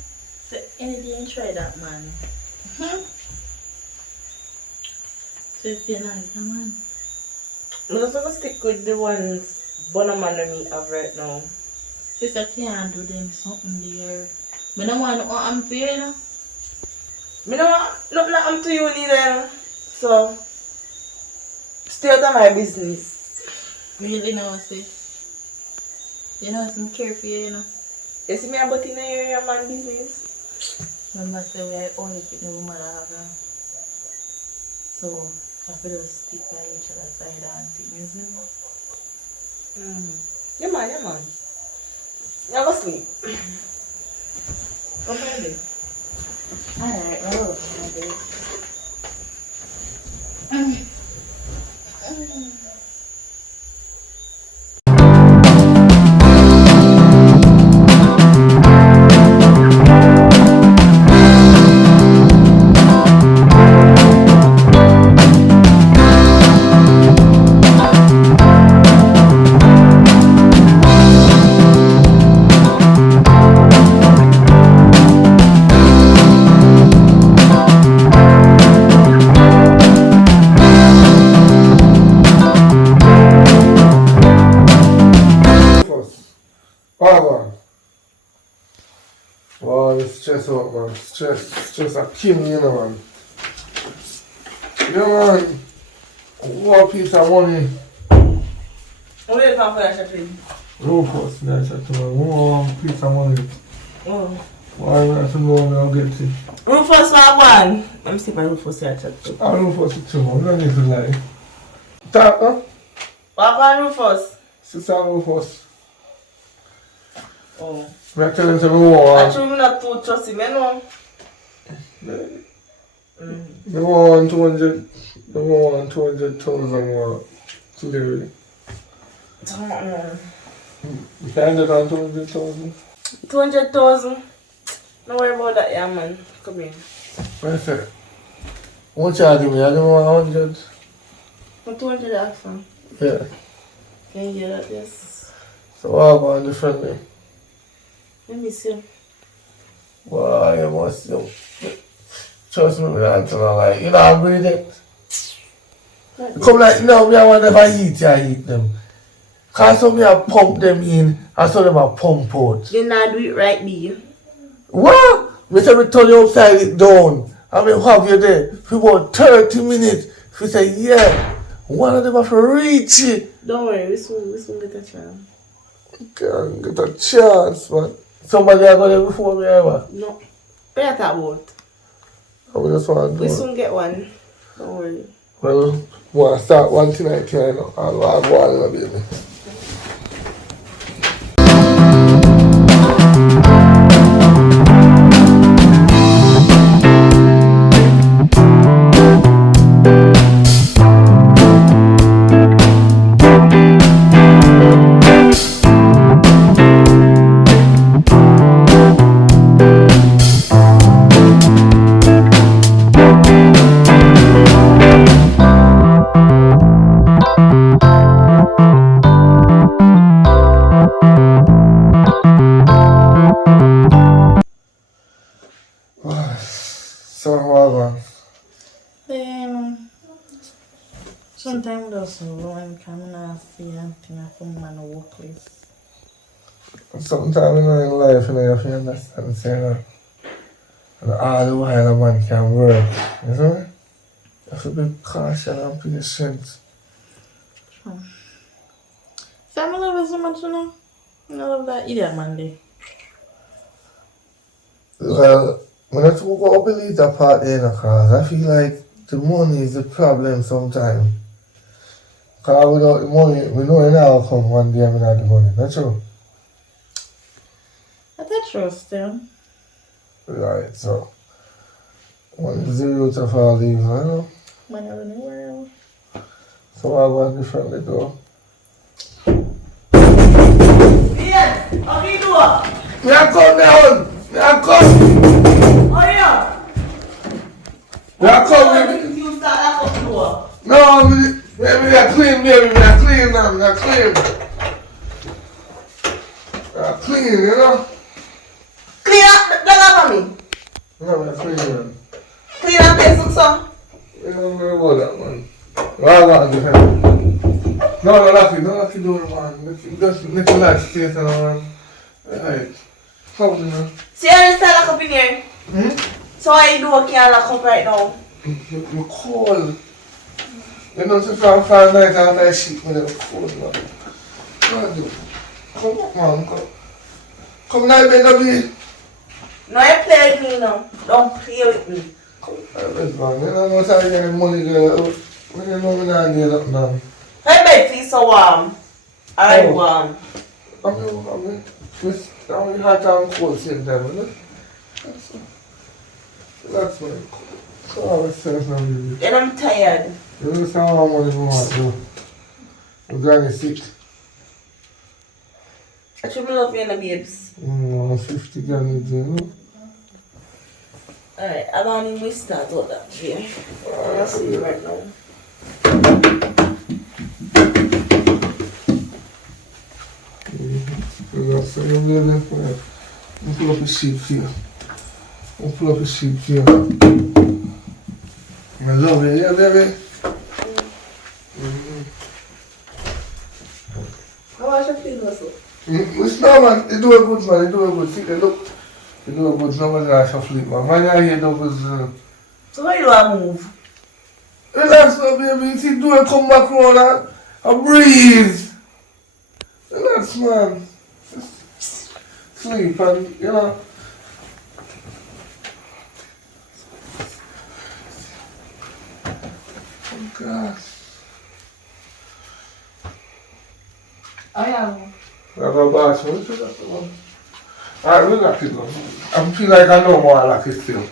So energy and try that man. So you see now, come on. I'm just gonna stick with the ones Bonaman and me have right now. Sister can't do them something there. But no one I'm to you, you know. Me no want nothing happen to you neither, you know. So stay out of my business. Really know, sis. You know, some care for you, you know. You see me about in the area man business? Remember, I said we are only picking the woman that have them. So, I have to just stick by each other's side and things, you know. Yeah man. You go sleep. Go find it. Alright, well, Wow, it's stress out, man. Stress a king, you know, man. Yeah, man. One piece of money. What are you going for that shopping? Rufus, that's it, man. One piece of money. Oh. Why not to know me, I'll get it. Rufus for one. Let me see if I Rufus here chat too. I Rufus it too, man. You don't need to lie. Talk, huh? What about Rufus? Sister Rufus. Oh. I tell him to me want. Actually, I'm not too trusty, I know. Me want 200. Me want 200,000 more. Clearly. You can't get on 200,000. 200,000. Don't worry about that, yeah, man. Come here. What I say? What you give me? I give me 100. What 200 after? Yeah. Can you get that, yes? So what about differently? Let me see. Well, you must do. Trust me, man, to know, like, you know, I'm with it. Come like, no, me I want never eat, I eat them. Cause some me I pump them in, and some them I pump out. You not do it right, do you? What? Me say me turn you upside it down. I mean, have you there for about 30 minutes. If you say, yeah, one of them have to reach it. Don't worry, we soon get a chance. Can't get a chance, man. Somebody I got there before me, ever. No. What you talk about? I just want to do We it. soon get one. Don't worry. Well, want to start one tonight, you know. I'll go on, baby. So, what? sometimes just run, coming and see anything I come man work with. Sometimes in life, you have to understand, say, and all the while a man can work, you know? You have to be cautious and patient. See, I love it so much, you know? I love that idiot man there. Well, when I talk about believe that part there, because I feel like the money is the problem sometimes. Because without the money, we know it now come one day and we not the money, that's true. I don't trust them. Right, so, what is the root of all these, you know? Man around the world. So I want differently though. Ian, how do you do it? Me a come down! Me a come! Hurry up! Me a come! You start that up door. No, me a clean, baby, me a clean now, me a clean. Me a clean, you know? Clean up the dog for me. No, me a clean, man. Clean up this and some. You don't know about that, man. Well, I got different. No, lock the door, man. Just make a light space, man. Right. How do you know? See how you start lock up in here? So how you do can't lock up right now? You're cold. You know, so from 5 nights after I shit, man, you're cold, man. What do? Come up, man. Come now, baby. No, I play with me now. Don't play with me. Let's go. You know how much I get money, girl. When you know me not need up now. My bed feels so warm. I Oh. warm. I'm hot and cold same time, you know? That's fine. So I was saying now, baby. Then I'm tired. You understand how much you want to? You're gonna sick. I should love you, babes. 50 gallons, you know? Alright, I'm on we start all that here. I'll see you right now. So you really left for that. I'll pull up a sheep here. I'll pull up a sheep here. I love it, yeah, baby? How much you feel also? It's no, man. You do a good, man. You do a good. See the look. You do a good. No one else of sleep, man. Man, you're here, though, was... So why you want to move? Relax, my baby. See, do a come back round and breathe. Relax, man. Just sleep and, you know. Oh, God. I am. I go back, so what's that one? Alright, we lock it, man. I feel like I know more I lock it still.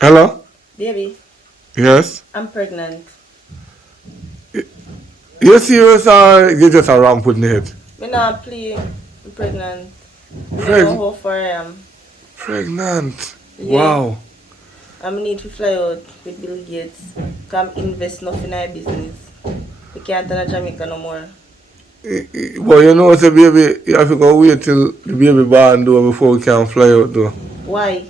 Hello? Baby, Yes? I'm pregnant. You serious or you just a ramp with me head? Me not play. I'm pregnant. I don't Preg- know how far I am. Pregnant. Yeah. Wow. I need to fly out with Bill Gates. Come invest nothing in our business. We can't turn to Jamaica no more. But you know, say baby, you have to go wait till the baby born though before we can fly out though. Why?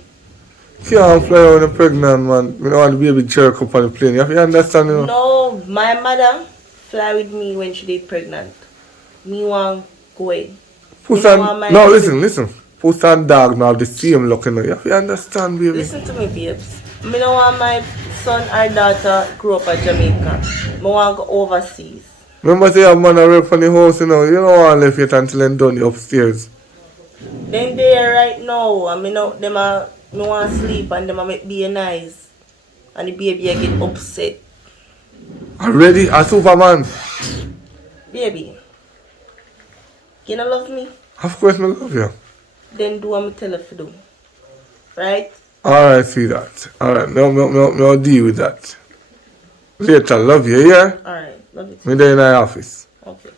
Can't fly out when you're pregnant, man. We don't want the baby jerk up on the plane. You have to understand, you know. No, my mother fly with me when she did pregnant. Me want go away. Puss You know and... what, my No, baby? listen. Puss and dog now have the same look, you know. You have to understand, baby. Listen to me, babes. Me don't want my son or daughter grow up at Jamaica. Me want to go overseas. Remember say you have man a work from the house, you know. You don't want to leave it until them done the upstairs. Then there right now, and me know them a me want to sleep and them a make be nice. And the baby a get upset. Already a Superman. Baby, you don't love me? Of course I love you. Then do what me tell you to do. Right? Alright, sweetheart. Alright, I'll deal with that. Later, love you, yeah? Alright, love you too. Me there in the office. Okay.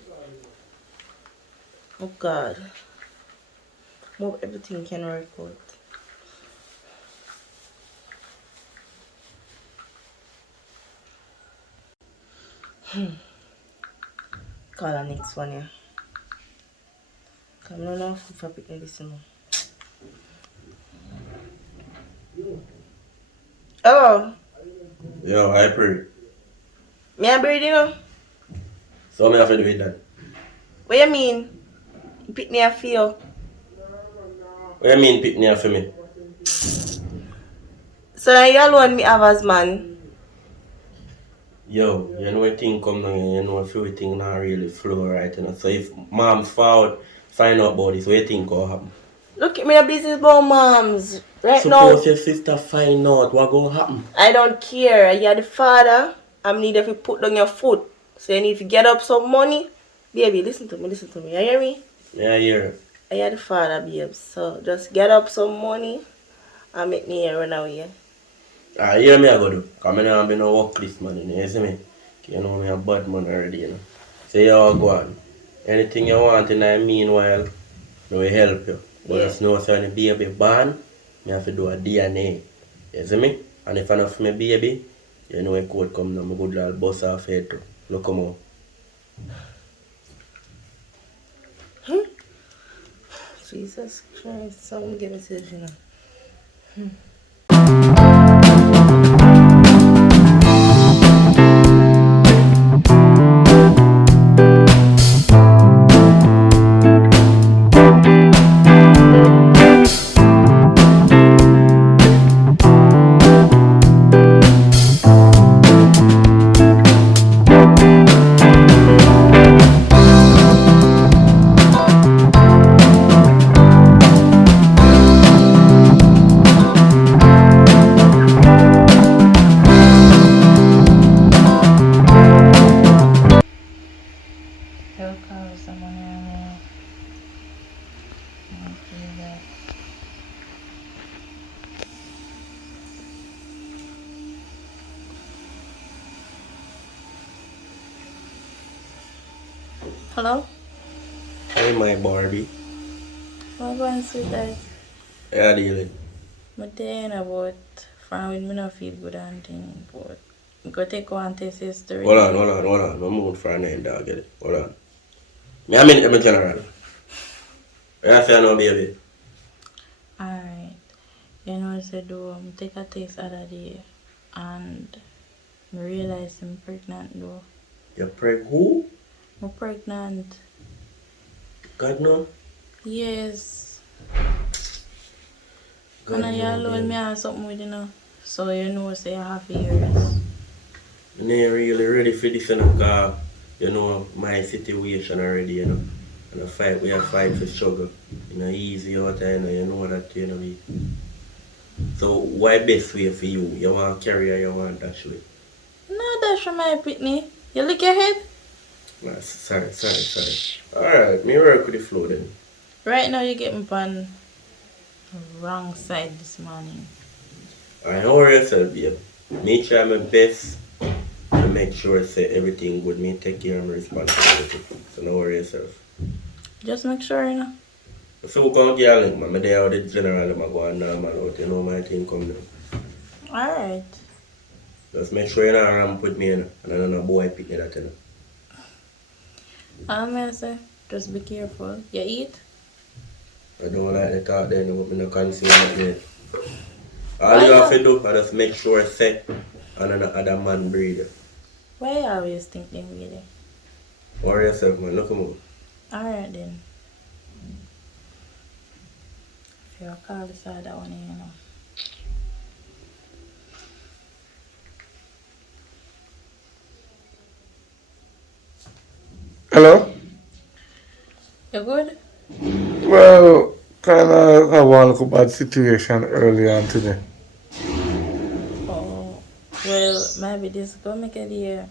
Oh God. Hope everything can work out. Call the next one, yeah. Come on now, if I pick this one. Hello. Yo, I pray. Me a bird, you know? So me have to do with that. What you mean? You pick me a feel. What you mean pick me up for me? So you alone me have as man. Yo, you know when thing come down, you know if everything not really flow right, you know. So if mom's forward find out about this, what you think will happen? Look at me a business about moms. Right now. Suppose your sister find out what gonna happen. I don't care. You're the father. I need if you put down your foot. So you need to get up some money. Baby, listen to me. You hear me? Yeah, I hear it. I am the father, babe. So just get up some money and make me run away. Ah, hear me I go do. Cause me now be no work this man, you see me? You know me a bad man already, you know. So you all go on. Anything you want in the meanwhile, me will help you. But Yeah. just know so when the baby born, me have to do a DNA. You see me? And if I not for my baby, you know a code come now, my good little bus off head too. Look come out. Jesus Christ, something give me to you know. They'll call someone around me. I'll do that. Hello? Hey my Barbie. What going sweetheart? How dealing? But then about from with me not feel good and thing, but we go take one test history. Hold on. No move for a name dog, get it. Hold on. Me I mean general. I say no baby. Alright. You know what I do? Take a test other day and I realize I'm pregnant though. You preg who? I'm pregnant. God no? Yes. God And you no, alone baby. me have something with you know. So you know say I have years. I ain't really ready for this, you know, cause you know my situation already, you know. And we are fight for struggle. You know, easy out there, you know that, you know. So why best way for you? You want carry or you want dash way? No, that's my Pitney. You look your head? Nah, sorry. Alright, me work with the flow then. Right now you get me on the wrong side this morning. Alright, don't worry yourself, babe. Me try my best to make sure say everything good. Me take care of my responsibility. So don't worry yourself. Just make sure you know. If you go get a link, man, my day out the general, I'm going normal out, you know my thing come down. Alright. Just make sure you're not ramp with me, you know, and I don't know boy pick me that, you know. I say, just be careful. You eat? I don't like the talk then, but I'm not consume that yet. All Why you have you, to do, I just make sure say, and another man breathe. why you always think them really? Worry yourself, man, look at me. Alright then. If you call this other one, you know. Hello? You good? Well, kind of have one little bad situation early on today. Oh, well, maybe this go make it here.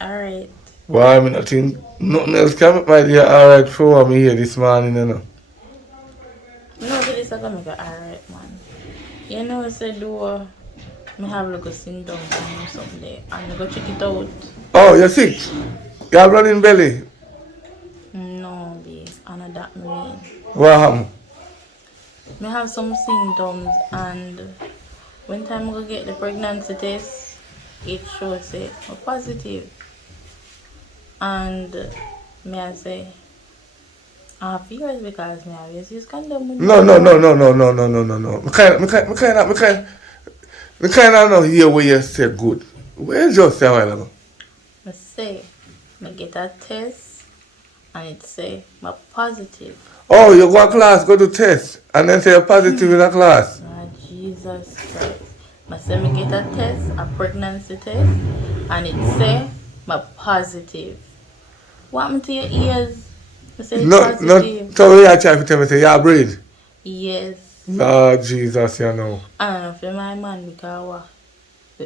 Alright. Why, I mean, I think nothing else can make my day alright for what me here this morning, you know. No, but this is gonna make it alright, man. You know, say do me have like a symptom or something there, and I go check it out. Oh, you're sick? You have running belly? No, be, and that mean. What happened? Me have some symptoms, and when time I go get the pregnancy test, it shows say I'm positive. And me I say, I have fears because me always use condom with No, me no, no, man. no, no, no, no, no, no, no. Me kind of not hear what you say good. Where's your say a while ago? Me say, me get a test, and it say me positive. Oh, you go to class, go to test, and then say you're positive in a class. Ah, Jesus Christ. Me say me get a test, a pregnancy test, and it say me positive. What happened to your ears? Me say it No, no, positive. so you try to tell me, say, you breathe. Yes. Lord Jesus, you know. I don't know if you're my man because what?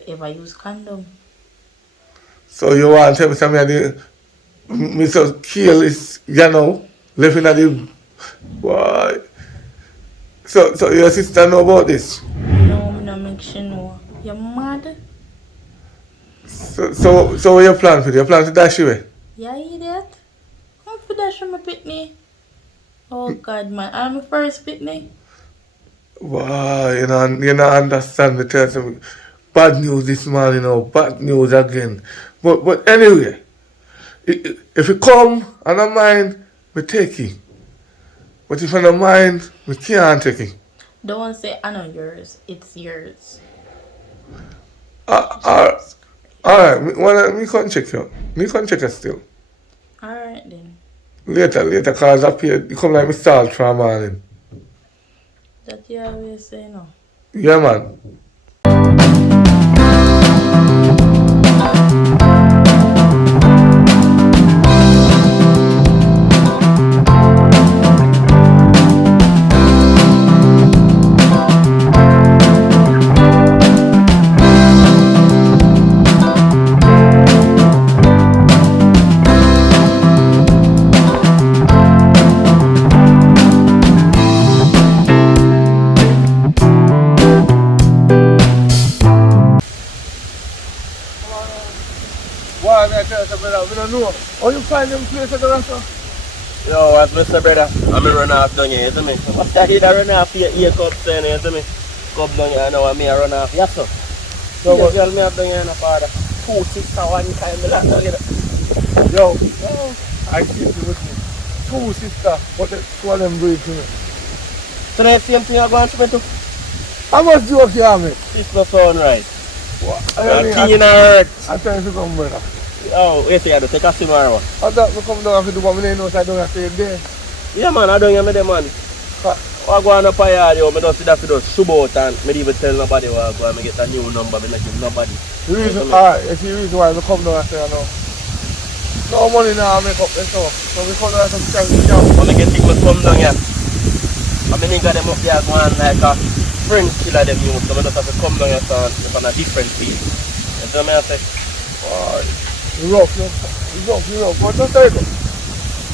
You ever use condom? So you want to tell me something, me so careless, you know, living at the, boy. So your sister know about this? No, me no make she know. You mad? So what your plan for? Your plan to dash away? You idiot? Come for that show me pitney. Oh God, man. I'm my first pitney. Wow, you know understand me tell some bad news this morning, bad news again. But anyway, if you come and I mind, we take it. But if I don't mind, we can't take it. Don't say I know yours. It's yours. Uh, Alright, me can check you. Me can check it still. Alright then. Later, cause up here, you come like me start from morning. That you always say no. Yeah, man. Why, I tell you, brother, we don't know. How you find them place at the restaurant? Yo, what Mr. Brother? I'm a run off down here, you see me? What's that here run off here, ear cup saying, you see me? Cup down here, now me a run off. Yes, sir. So what girl me have down here, no father? 2 sister, 1 time, me like down here. Yo, I see you with me. 2 sister, but the 2 of them break to me. So the same thing I go on to me too? How much joke you have, me? This no sound right. What? Tea in a hurt. I tell you to come, brother. Oh, wait till you do take a swim or what? I thought we come down and do what we know, so I don't have to stay there. Yeah man, I don't hear me there man. I go on up a yard, yo, I don't see that for those shoe out and I even tell nobody where I go and I get a new number, I not give nobody. The reason, alright, it's the reason why we come down and say, no. No money now, I make up and stuff. So we come down and some job. When I get people come down here, I mean, nigga them up there going like a French killer them use, so I just have to come down here on a different field. You see what I say? Alright. Rough. But don't say it.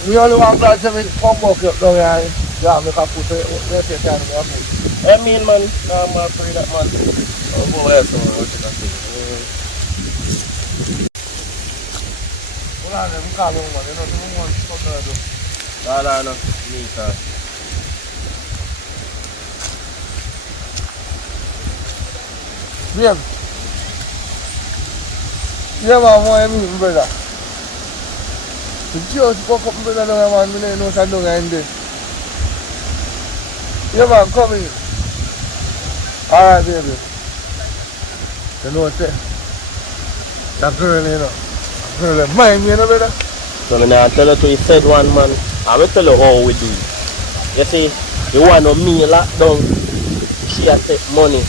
We only want God to come back up down here. Yeah, make a food. Let's take time to make a food. I mean man, I'm afraid that man. I'll go there so I'll take a thing. Hold on, let me call him, man. You know, the woman come down there. No, me sir. Babe. Yeah, man, what you mean, brother? The just woke up, brother, down here, man. We don't know what's down here in there. Yeah, man, come in. Alright, baby. You know what I'm saying? That girl, you know. That girl, mind me, you know, brother? So I now tell you to you said one man, I will tell you how we do it. You see, you want to me lock down, she has take money,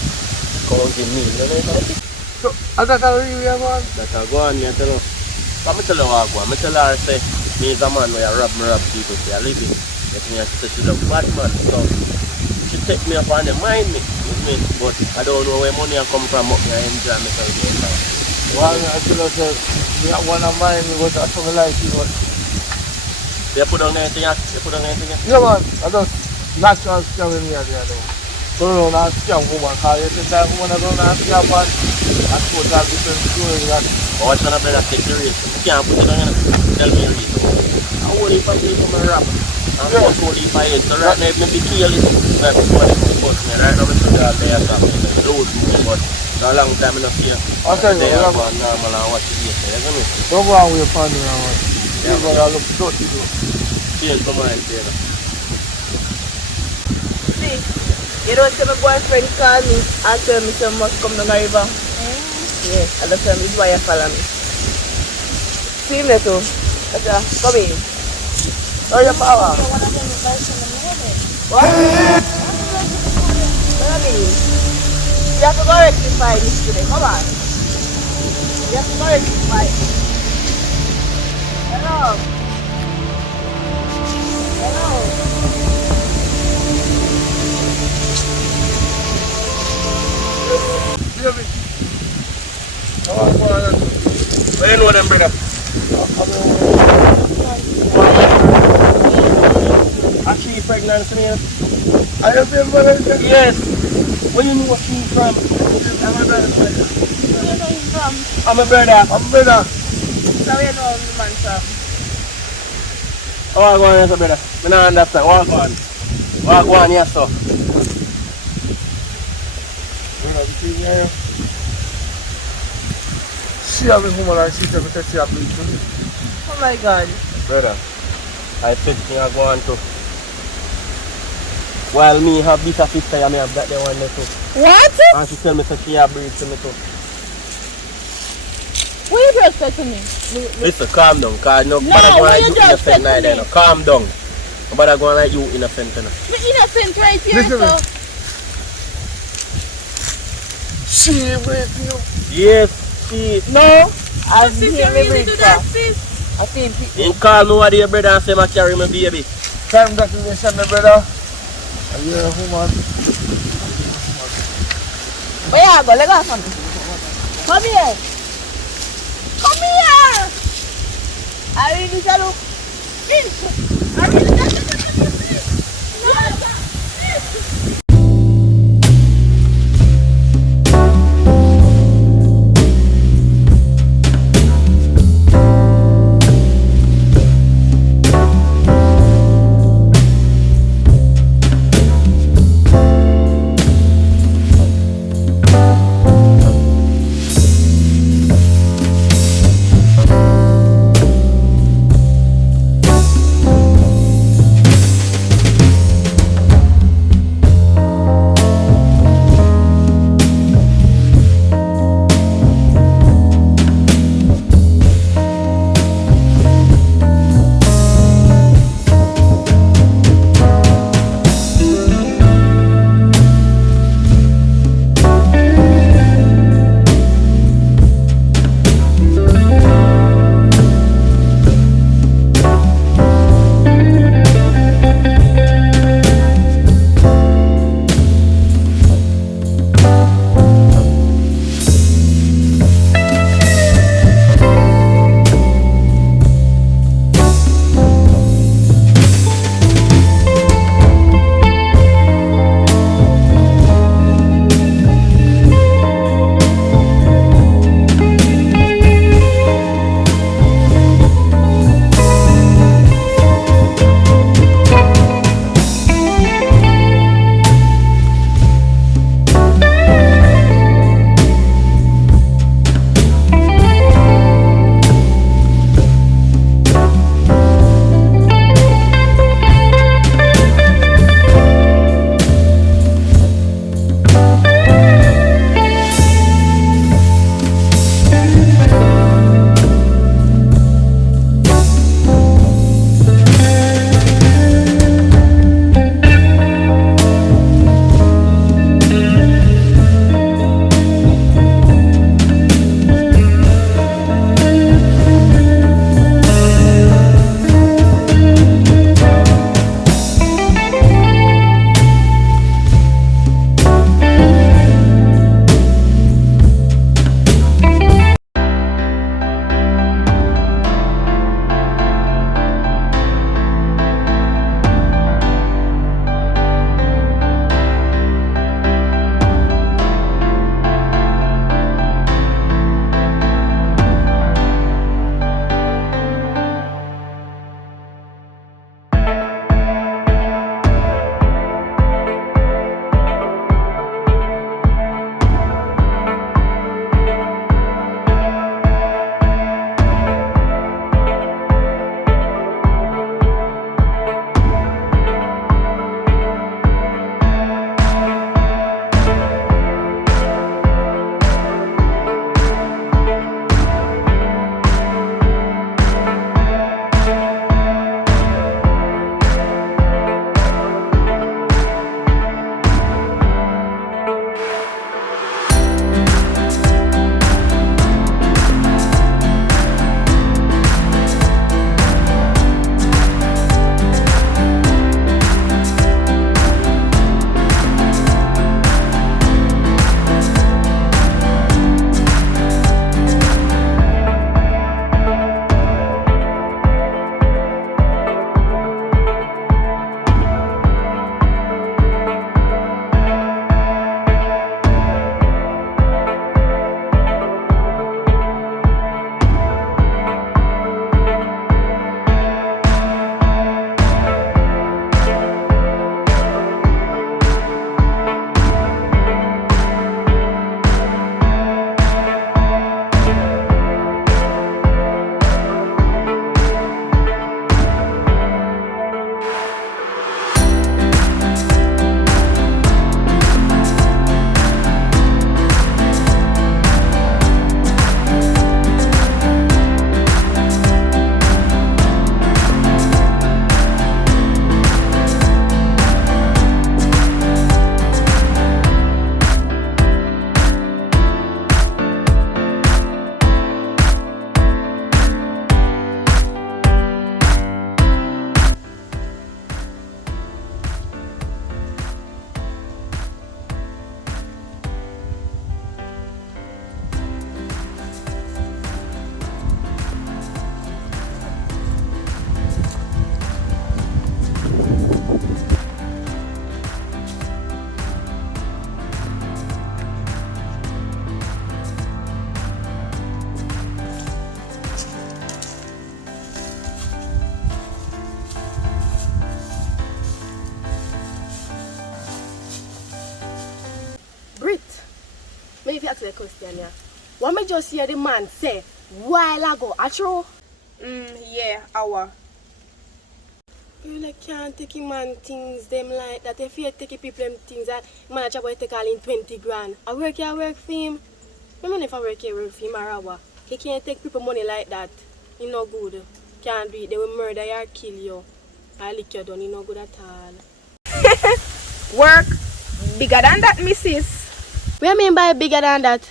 counting me, you know? So, I thought I really, man. That I go on, you tell her. So I tell her what I go on. I tell her, say, me is a man where I rob people, say I live in. But me, I say she's a bad man, so she take me up and mind me, with me. But I don't know where money come from, but I enjoy myself. Well, I tell her, say, me have one of mine, but I something like it, but... They put on anything else? They put on anything else? Yeah, man. I just natural scamming me at the end. Go around and scam woman, because you think that woman is going to scam man, that's total different story. Oh, what's gonna be that take the risk? You can't put it on, tell me a reason. I won't if I play from a rap. I'm just only if I hit. So right now, if I kill it, that's what it puts me. Right now, I'm still out there, so I'm load me, but for a long time, I'm not here. I'll tell you, they are going normal and what it is, you know? don't go on with your family, man. You're going to look dirty, though. Change my mind, you know. See, you know what my boyfriend called me and tell me some must come down the river. Yes, and that's why you follow me. See me too. Come in. Or your power. What? What do you mean? You have to go rectify this today. Come on. You have to go rectify it. Hello. Baby. Where you know them, brother? Actually pregnant, me. Are you being brother? Yes. Where you know him from? I'm a brother. Where you know him from? I'm a brother. I'm brother. So where you know the man from? What go on, yes, brother? I don't understand. What go on? What go on, yes, sir? Brother, the thing here. She have a woman and she tell me that she have bleach. Oh my God. Brother, I said thing I go on to. While me have this sister, I may have that the one there too. What? And she tell me that she have breed to me too. What you just said to me? Listen, calm down, cause no No, bother what going you like you just said innocent to neither. me? No. Calm down. No bother going like you innocent. No. Me innocent right here, Listen so. She break you. Yes, she. No. I Sis, you hear really me do break that, her. sis? I feel He call me what your brother and say I carry my baby. Congratulations, my brother. Are you a woman? Where you go? Let go from me. Come here. Come here. I really tell you. I really tell you. a question here. What me just hear the man say while ago, a true? Yeah, hour. You like can't take a man things them like that. If you take a people them things that man a trouble take all in 20 grand. I work for him. I mean if I work for him or what. He can't take people money like that. He no good. Can't do it. They will murder you or kill you. I lick you down. He no good at all. Work bigger than that, missus. What you mean by bigger than that?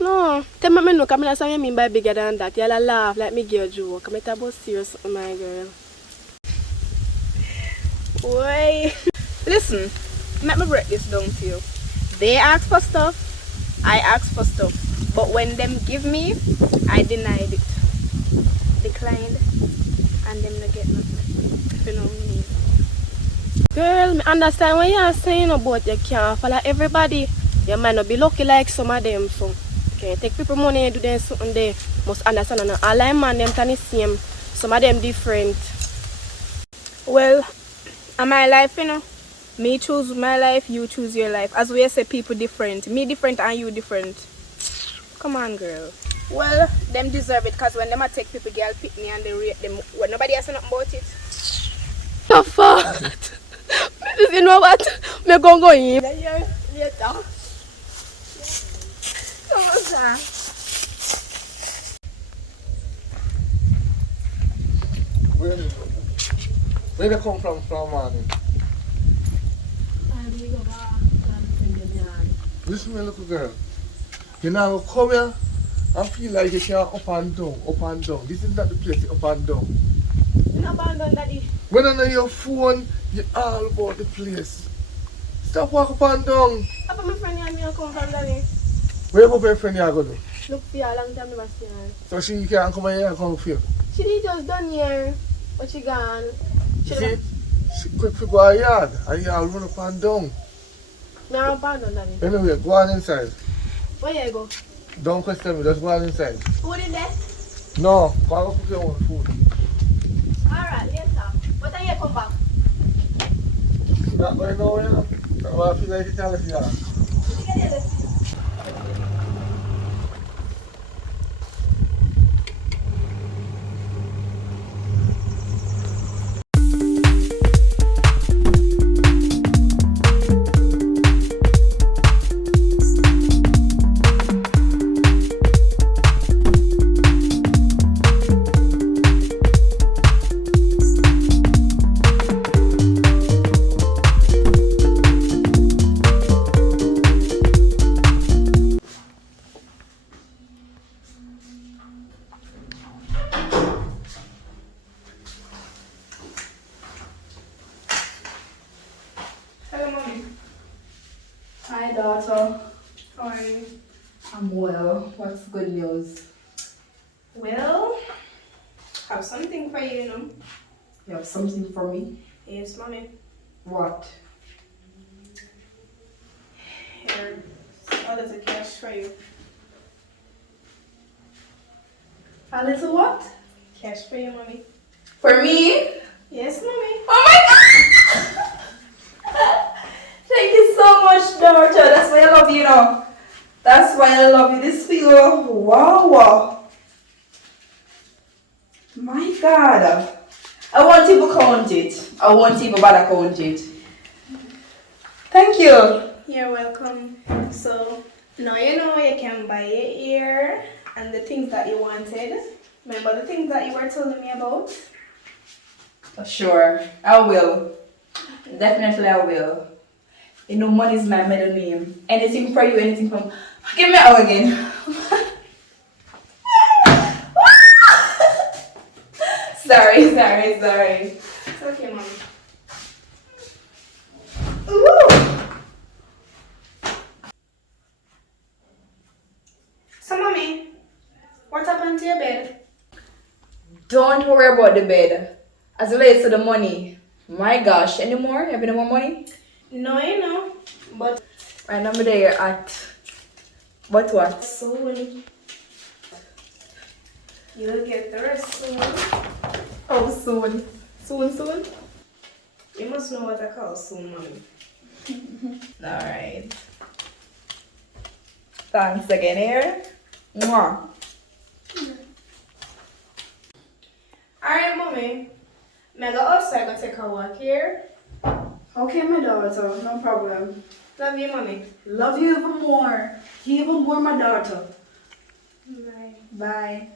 No, tell me no, come that's what you mean by bigger than that. Y'all laugh like me girl joke. Come talk about serious, my girl. Why? Listen, let me break this down to you. They ask for stuff, I ask for stuff. But when them give me, I denied it. Declined, and them not get nothing. You know what I mean? Girl, me understand what you're saying about you can't follow everybody. You might not be lucky like some of them, so can you take people money and do them something there? Must understand and all I man them can the same. Some of them different. Well, in my life, you know, me choose my life, you choose your life. As we say, people different. Me different and you different. Come on, girl. Well, them deserve it because when them a take people, girl pick me and they rate them. When nobody has nothing about it. The fuck? You know what? Me go in. Later. Where they come from morning? Listen, my little girl. You now come here and feel like you can't up and down. This is not the place to up and down. You not abandon daddy. When I know your phone, you all about the place. Stop walk up and down. Papa, my friend and me come from daddy. Where you go for your friend you go do? Look for you a long time never see her. So she can't come here and come for you. She did just done here, but she gone. You see? She quick to go a yard and you all run up and down. Me not abandon daddy. Anyway, go on inside. Where you go? Don't question me, just go on inside. Food in there? No, go and cook your own food. Alright, later. What time you come back? Not going nowhere, you know. I feel like you can't see that. Hello, mommy. Hi, daughter. How are you? I'm well. What's good news? Well, have something for you, you know. You have something for me? Yes, mommy. What? Here, all there's a cash for you. A little what? Cash for you, mommy. For me? Yes, mommy. Oh my god! Thank you so much, daughter. That's why I love you, know. That's why I love you. This feel wow. My god. I won't even count it. I won't even bother count it. Thank you. You're welcome. So, now you know you can buy your ear and the things that you wanted. Remember the things that you were telling me about? Sure, I will. Definitely I will. You know, money is my middle name. Anything for you, anything from... Give me out again. Sorry. It's okay, mommy. So, mommy, what happened to your bed? Don't worry about the bed. As it relates to the money. My gosh, any more? Have any more money? No, you know, but Right now I'm there at... But what? soon. You'll get the rest soon. How soon? Soon? You must know what I call soon, mommy. Alright. Thanks again here. Mwah. Alright, mommy. Me go outside go take a walk here. Okay, my daughter, no problem. Love you, mommy. Love you even more. Even more, my daughter. Bye. Bye.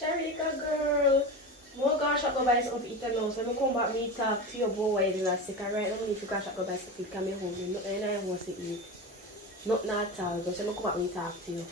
Sharika girl. More gosh, I go buy something to eat now. So I come back me talk to your boy while you're sick. Right now, I need to go go buy something to come home. Nothing I want to eat. Nothing at all. So I come back me talk to you.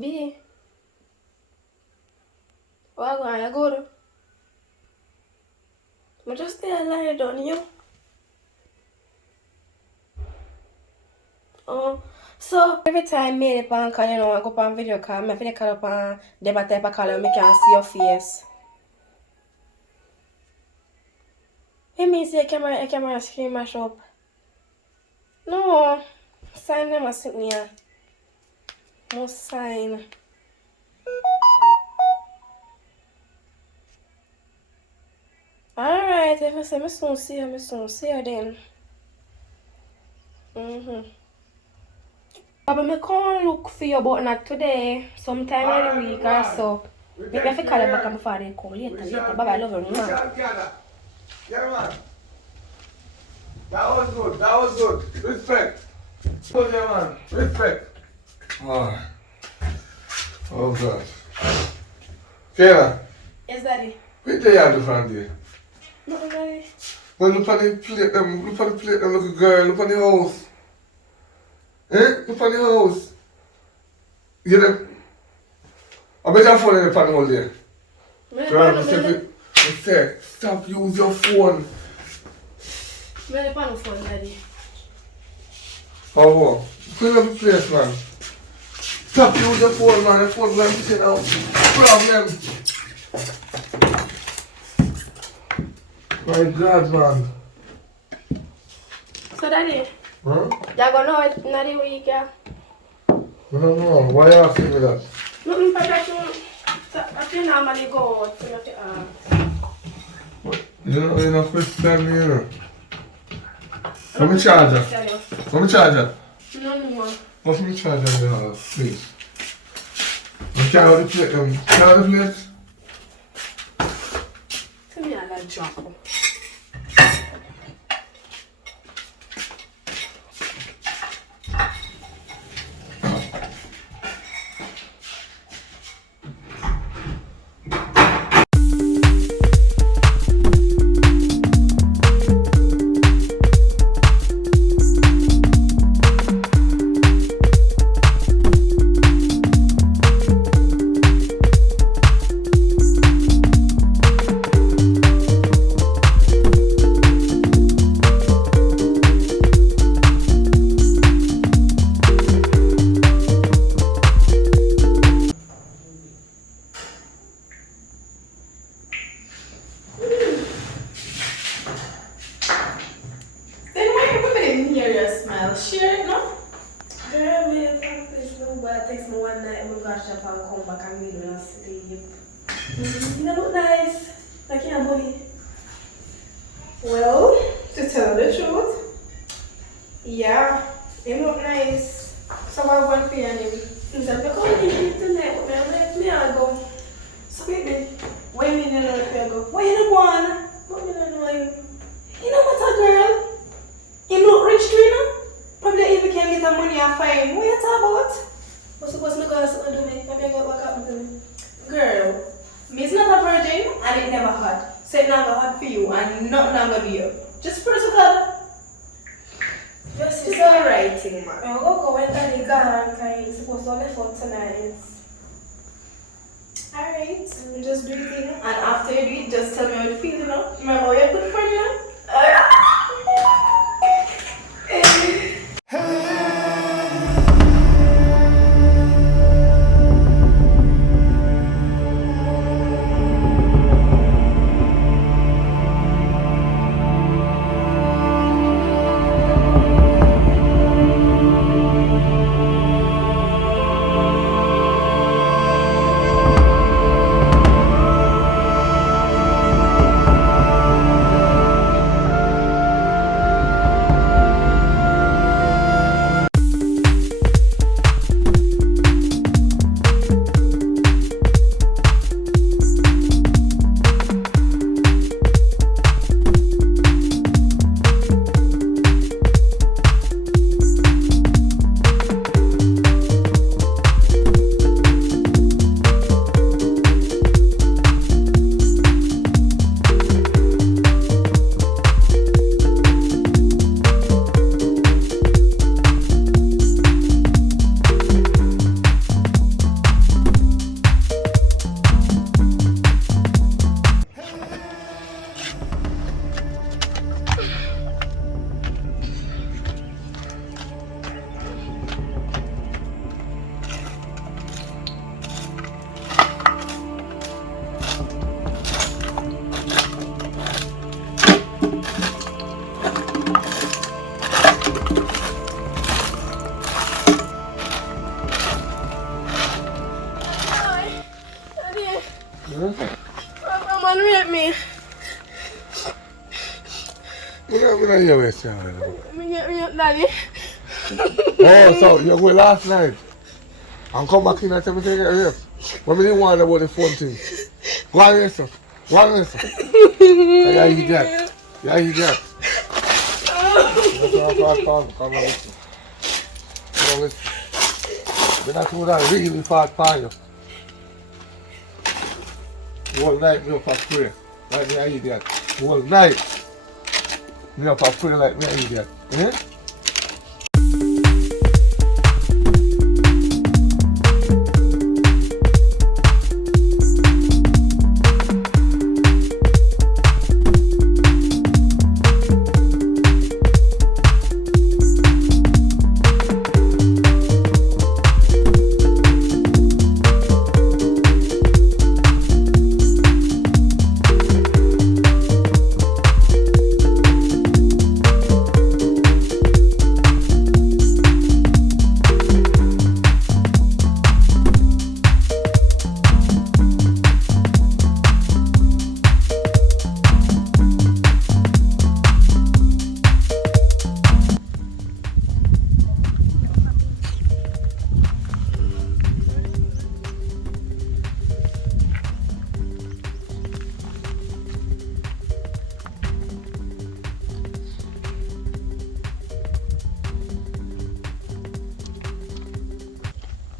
B. Well, I go to. I just stay lie down, you. Oh, so every time me pan call, I go on video call, me feel call up on them type of call, me can see your face. It means the camera screen mash up. No, sign them a sit near. No sign. Alright, if I say me soon see you then. But me can't look for you but not today. Sometime in the week or so. Maybe I have to call you back before they come later. Bye bye, love you. Mwah. Yeah, man. That was good. Respect. Good, yeah, man. Respect. Oh God. Kayla, Yes, daddy. what do you have to find here? Nothing, daddy. Well, look on the plate, look a girl, look on the house. Look on the house. You know, I bet your phone in the pan all there. Girl, I said, stop use your phone. Where the pan phone, daddy? Oh, clean up the place, man. Stop use your phone, man. Your phone going to sit out. Problem. My God, man. So, daddy, Huh? you gonna know it in the week, yeah? I don't know. Why you asking me that? Nothing but that you normally go out to the You know, you're not Christian, you know. Let me charge her. Let me charge her. No. Let me charge her, please. I'm carrying the plate. Carry the plate. Tell me I like drop. Well, to tell the truth, yeah, it look nice. So I want for you and him. He said, "Come in tonight, but I go. So baby, why me don't know if I go? Why you don't want? But me don't know him. You know what, a girl? Him look rich too, you know? Probably even can get the money and fine. What you talk about? What's supposed to go and something to me? Maybe I got what happened to me. Girl, me's not a virgin and it never had. So it not gonna hard for you and nothing not gonna do you. Just pray to God. Yes, it's alright, thing, man. I'm gonna go and tell the God because he's supposed to live for tonight. Alright, just do your thing. And after you do it, just tell me how you feel, you know? Remember, you're a good friend, you know? Man, rate me. We don't hear what you're saying. Me get daddy. Oh, so you go last night and come back in and tell me to get raped. When we didn't want about the phone thing. Go on, listen. Go on, listen. Yeah, you get. Yeah, you get. Come on, listen. Come on, listen. We're not doing that really fast for you. Whole night me up and pray. Like me and idiot. Whole night. Me up and pray like me and idiot. Eh?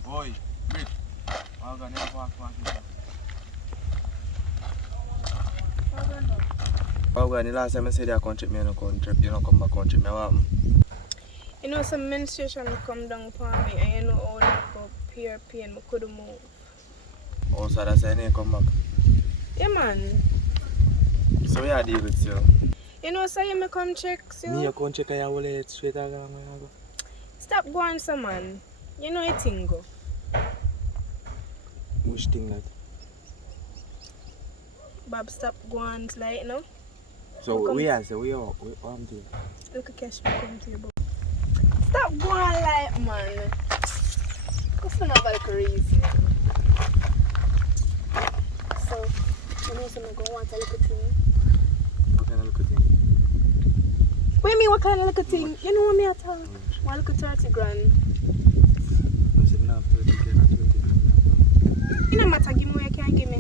Boy, wait. I'm gonna walk here. Oh, God, the last time I said I can't trip me, you don't come back and trip me. What happened? You know, some menstruation come down for me, and you know how like up here pain, I couldn't move. Oh, so that's why I didn't come back. Yeah, man. So we are deal with you. You know, so you may come check, so. Me, you come check and you will let straight along. Stop going, some man. You know it thing go. Which thing that? Bob, stop going like, you know. So we are, so we are, what I'm doing? Look at cash me come to you, Bob. Stop going like, man. Because I'm not like a reason. So, you know, so I'm going to want a little thing. What kind of little thing? What do you mean, what kind of little thing? You know what me at all? One little 30 grand. No, say me not have 30 grand, 20 grand. It no matter, give me what you can give me.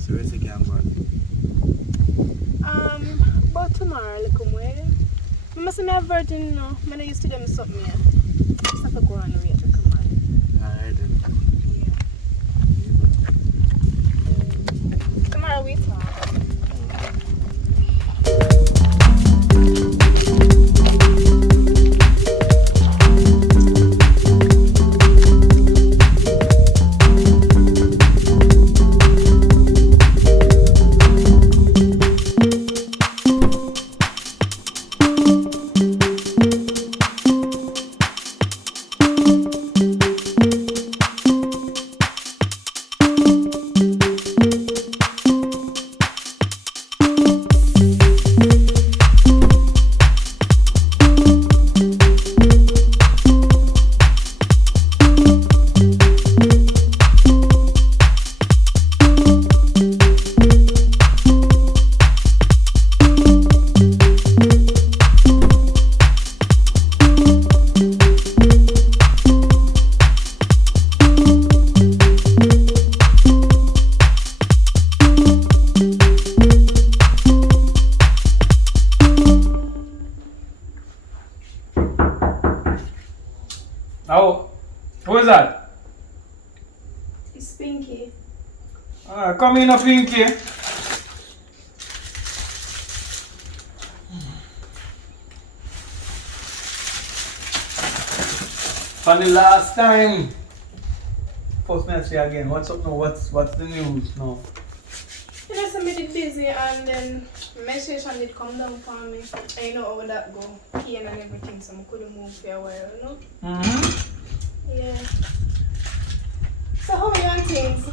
So where's the can go? About tomorrow, a little more. I must have a virgin, you know. I used to them something here. Just have to go on the way to come on. Alright then. Yeah. Tomorrow we talk. Oh, who is that? It's Pinky. Come in, Pinky. For the last time. First message again. What's up now? What's the news now? You know, somebody did busy and then menstruation did come down for me. And you know how that go. Pain and everything, so I couldn't move for a while, you know? Yeah. So how are you on things?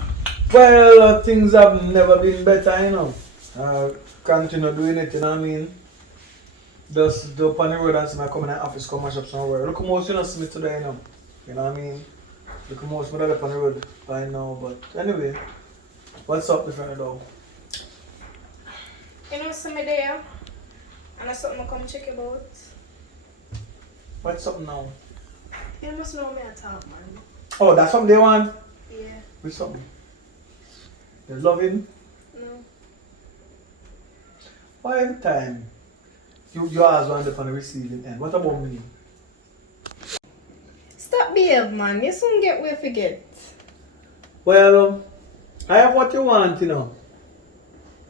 Well, things have never been better, you know. Continue doing it, you know what I mean? Just do up on the road and see me come in the office, come mash up somewhere. Look how most you don't see me today, you know. You know what I mean? Look how most me up on the road by now, but anyway. What's up different though? You know, some there, and that's something I come check about. What's up now? You must know me at talk, man. Oh, that's something they want? Yeah. With something? They're loving? No. Why every time you always want up on the receiving end? What about me? Stop behave, man. You soon get where forget. Well, I have what you want, you know.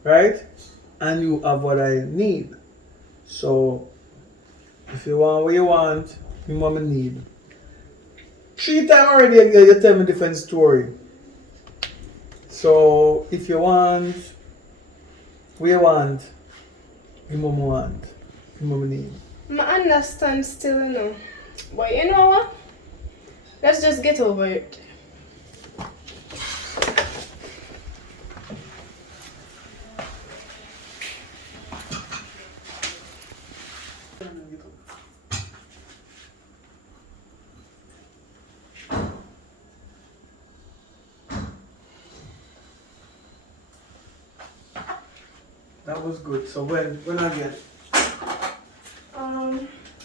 Right? And you have what I need. So, if you want what you want, you want me need. 3 times already you tell me different story. So, if you want what you want, you want. You need. I understand still, you know. But you know what? Let's just get over it. That was good. So when I get?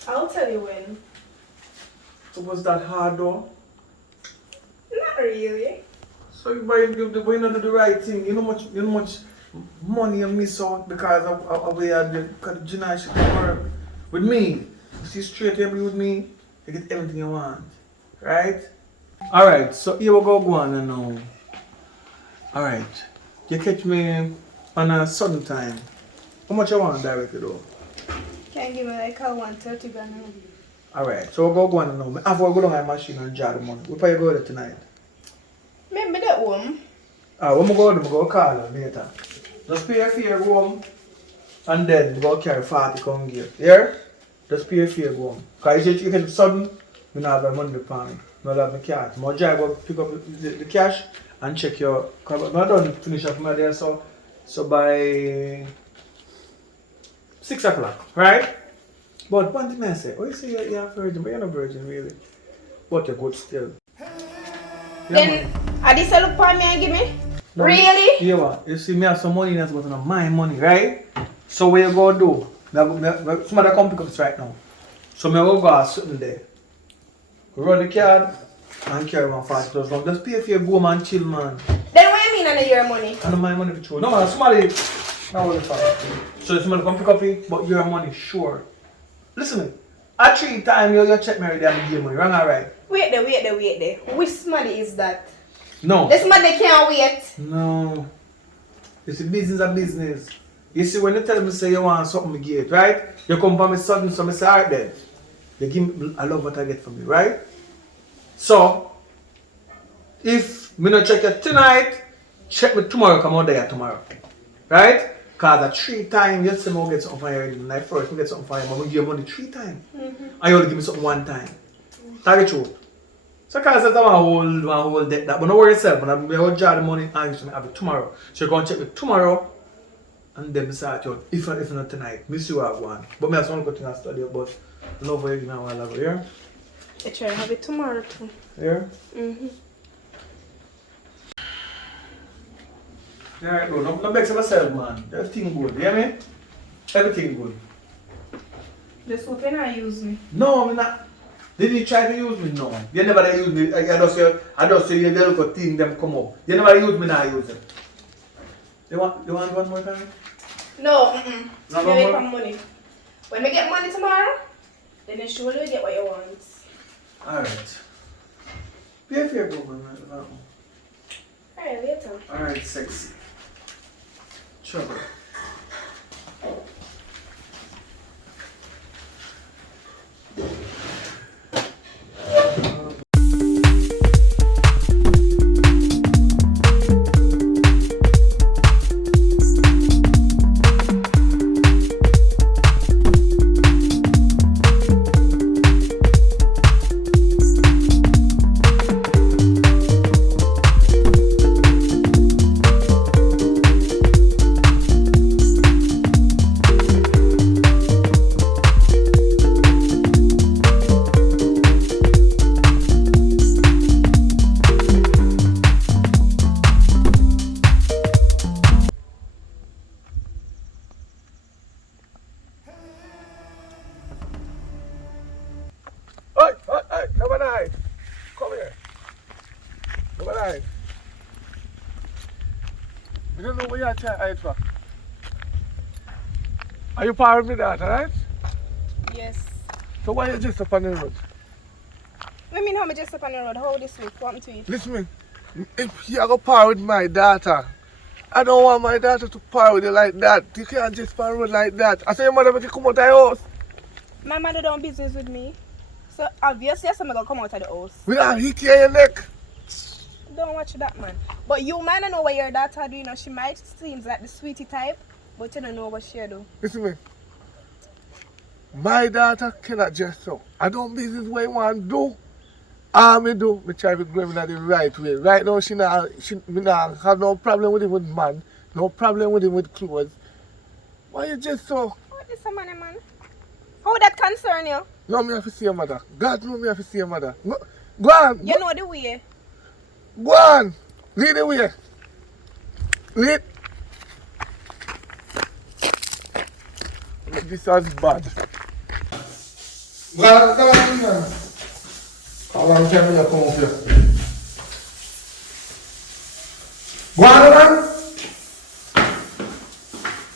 I'll tell you when. So was that hard though? Not really. So you not do the right thing. You know much money you miss out because of where the gymnastics work. With me, you see straight able with me, you get everything you want. Right? Alright, so here we go on now. Alright. You catch me on a sudden time. How much you want directly though? Can you give me like a 130 grand? Alright, so we'll go on now. After we go down my machine and jar the money. We'll probably go there tonight. Maybe that one. When we go there, we go call her later. Just pay your fare, go home. And then we go carry 40 come here. Yeah? Just pay your fare, go home. Because if you get sudden, we don't have money for me. We don't have my cash. My drive go pick up the cash and check your... Because I don't finish up my day, so by 6 o'clock, right? But one thing I say, oh, you say you're a virgin, but you're not a virgin, really. But you're good still. Then, are this a look for me and give me? No, Really? Yeah, what? You see, me have some money in that's but not my money, right? So what you go do? Somebody come pick up this right now. So me go go something there. Run the card and carry 140,000. Just pay for your go man, chill man. Then what you mean on your money? I know my money for true. No man, somebody not worry for it. So somebody come pick up it, but your money sure. Listen to me. At 3 times you check me already and give money, wrong or right? Wait there. Which money is that? No. This money can't wait. No. It's a business. You see, when you tell me say you want something to get, right? You come for me sudden, so I say, alright then. You give me, I love what I get from you, right? So, if me not check it tonight, check me tomorrow, come out there tomorrow. Right? Because at 3 times, you say me get something for you already. Night first, me get something for you, but I give you money 3 times. And you only give me something 1 time. That's the truth. So because that's one whole debt that, but don't worry yourself, but I'm going to jar the money and you should have it tomorrow. So you're going to check it tomorrow and then start out. If not tonight, me see what I want. But me have some good thing I study about love what you give me a while ago, yeah? I try to have it tomorrow too. Yeah? Mm-hmm. Alright, bro. No vex yourself, man. Everything good, you hear me? Everything good. Just hope you not use me. No, I'm not. Did you try to use me? No. You never use me. I just say you look at thing them come up. You never use me, now use them. You want one more time? No, Not you one make more? some money. When we get money tomorrow, then you surely get what you want. Alright. Pay for your go, man. Alright, later. Alright, sexy. Trouble. hide. I don't know what you're trying to hide for. Are you part of me that, right? Yes. So why you just up on the road? What mean how me just up on the road? How this week? What to it? Listen me, if you go par with my daughter, I don't want my daughter to par with you like that. You can't just par with like that. I say your mother make you come out of the house. My mother done business with me. So obviously I'm gonna come out of the house. With a hickey on your neck. Don't watch that, man. But you might not know what your daughter do, you know. She might seem like the sweetie type, but you don't know what she do. Listen me. My daughter cannot just so. I don't business what you want to do. All me do, me try to grow in the right way. Right now, me not have no problem with him with man, no problem with him with clothes. Why you just so? What is a man, man? How that concern you? No, me have to see your mother. God know me have to see your mother. Go on. You know the way. Go on. Lead the way. Lead. This is bad. Go on. How long time you come up here? Go on, man.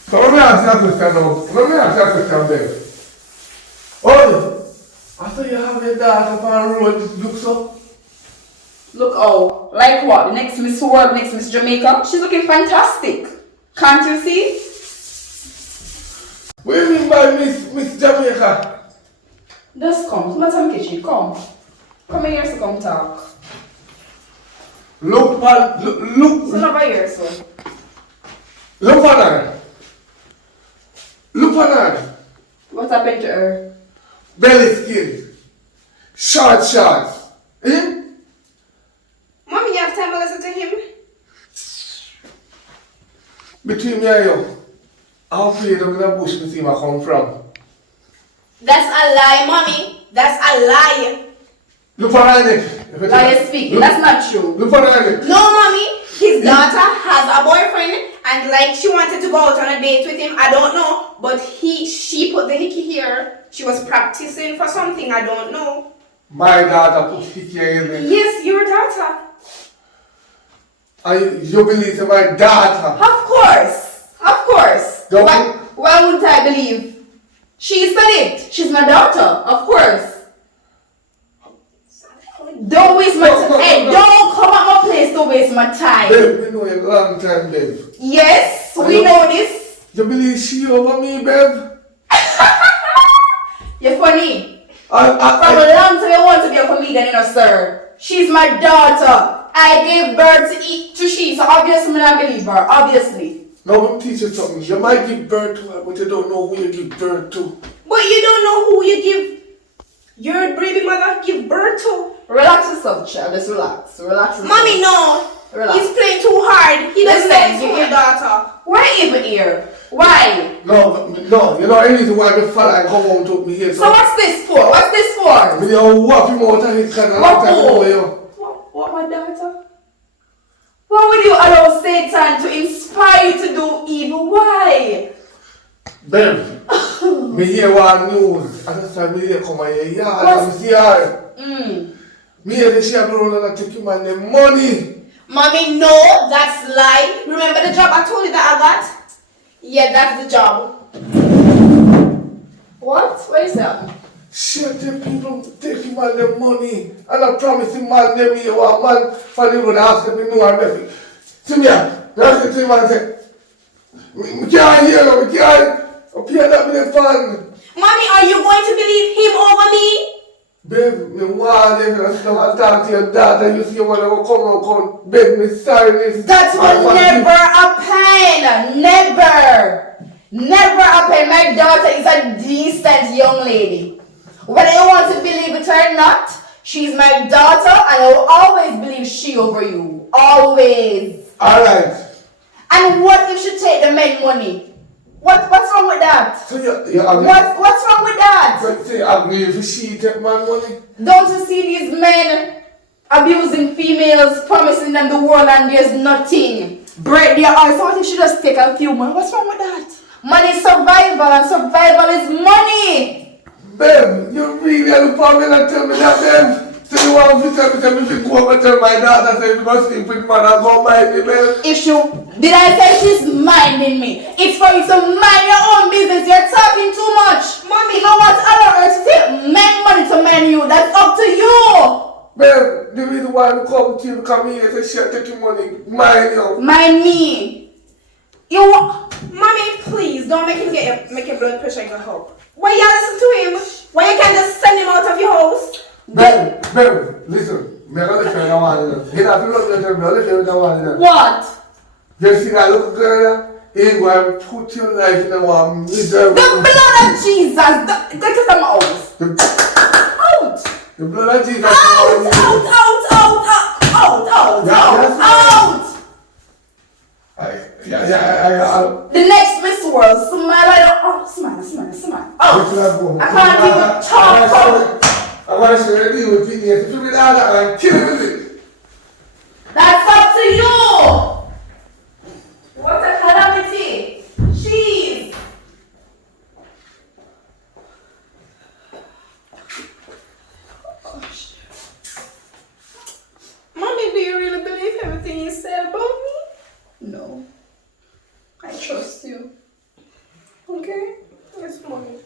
So let me ask you a question now. Let me ask you a question, babe. Oh, I saw you have your daughter on the road. Look so. Look, oh, like what? The next Miss World, next Miss Jamaica? She's looking fantastic. Can't you see? What do you mean by Miss Jamaica? Just come. Let's have a kitchen. Come. Come in here so come talk. Look. It's over here, so. Look on her. Look on her. What happened to her? Belly skin. Shorts. Eh? Mommy, you have time to listen to him? Between me and you, I'm afraid I'm in the bush to see where I come from. That's a lie, mommy. That's a lie. Look on her neck. Liar speaking. That's not true. Look on her neck. No, mommy. His daughter has a boyfriend, and like she wanted to go out on a date with him. I don't know, but she put the hickey here. She was practicing for something. I don't know. My daughter put hickey in there. Yes, your daughter. You believe in my daughter? Of course. Don't Why wouldn't I believe? She said it. She's my daughter. Of course. Don't waste my time. Hey, don't come at my place to waste my time. Babe, we know you a long time, babe. Yes, we know this. You believe she over me, babe? You're funny. From a long time you want to be a comedian, you know, sir. She's my daughter. I gave birth to she, so obviously I don't believe her. Obviously. Now let me teach you something. You might give birth to her, but you don't know who you give birth to. But you don't know who you give your baby mother give birth to. Relax yourself, child. Just relax. Relax. Mommy, no. Relax. He's playing too hard. He doesn't Listen, know his daughter. Why even here? Why? No, you know any reason why the fella I come home to me here. So what's this for? What's this for? Me you whop him out of his kind of long time ago, you. What, my daughter? Why would you allow Satan to inspire you to do evil? Why? Babe, me hear one news. I just said me hear come on your yard. I'm here. Me hear that she have grown and take him and the money. Mommy, no, that's lie. Remember the job I told you that I got? Yeah, that's the job. What? What is that? Shit, the people take him and the money. And I promise him man them here one man for the road ask them me know everything. See me here. That's the thing man say. Me can't hear you, me can't. Up here that me the fun. Mommy, are you going to believe him over me? Babe, me want them to talk to your daughter. You see you want to come beg me sorry. That will never happen. Never happen. My daughter is a decent young lady. Whether you want to believe it or not, she's my daughter and I will always believe she over you. Always. Alright. And what if she take the men money? What's wrong with that? So you agree? What's wrong with that? So you agree if she take man money? Don't you see these men abusing females, promising them the world and there's nothing? Break their hearts. So what if she just take a few money? What's wrong with that? Money is survival and survival is money. Babe, you really are the problem and tell me that, babe. So you want to tell me if you go over and tell my daughter say you go sleep with man and go mind me, man? Issue. Did I say she's minding me? It's for you to mind your own business. You're talking too much. Mommy, if I want to allow her to take men money to mind you, that's up to you. Babe, the reason why we come to you, come here, say she'll take your money, mind you. Mind me. You want... Mommy, please don't make him make your blood pressure go up. Why you listen to him? Why you can't just send him out of your house? Babe, listen. Me gonna listen to one. You have to look at me. Listen to one. What? You see that little girl? He going to put your life in a one miserable. The blood of Jesus. Get to some house. Out. The blood of Jesus. Out. The next Miss World, smile. Oh, I can't even talk. I want to show you deal with PDS. If you be that, I'm killing it. That's up to you. What a calamity. Jeez. Mommy, do you really believe everything you said about me? No. I trust you. Okay. Yes, Mommy.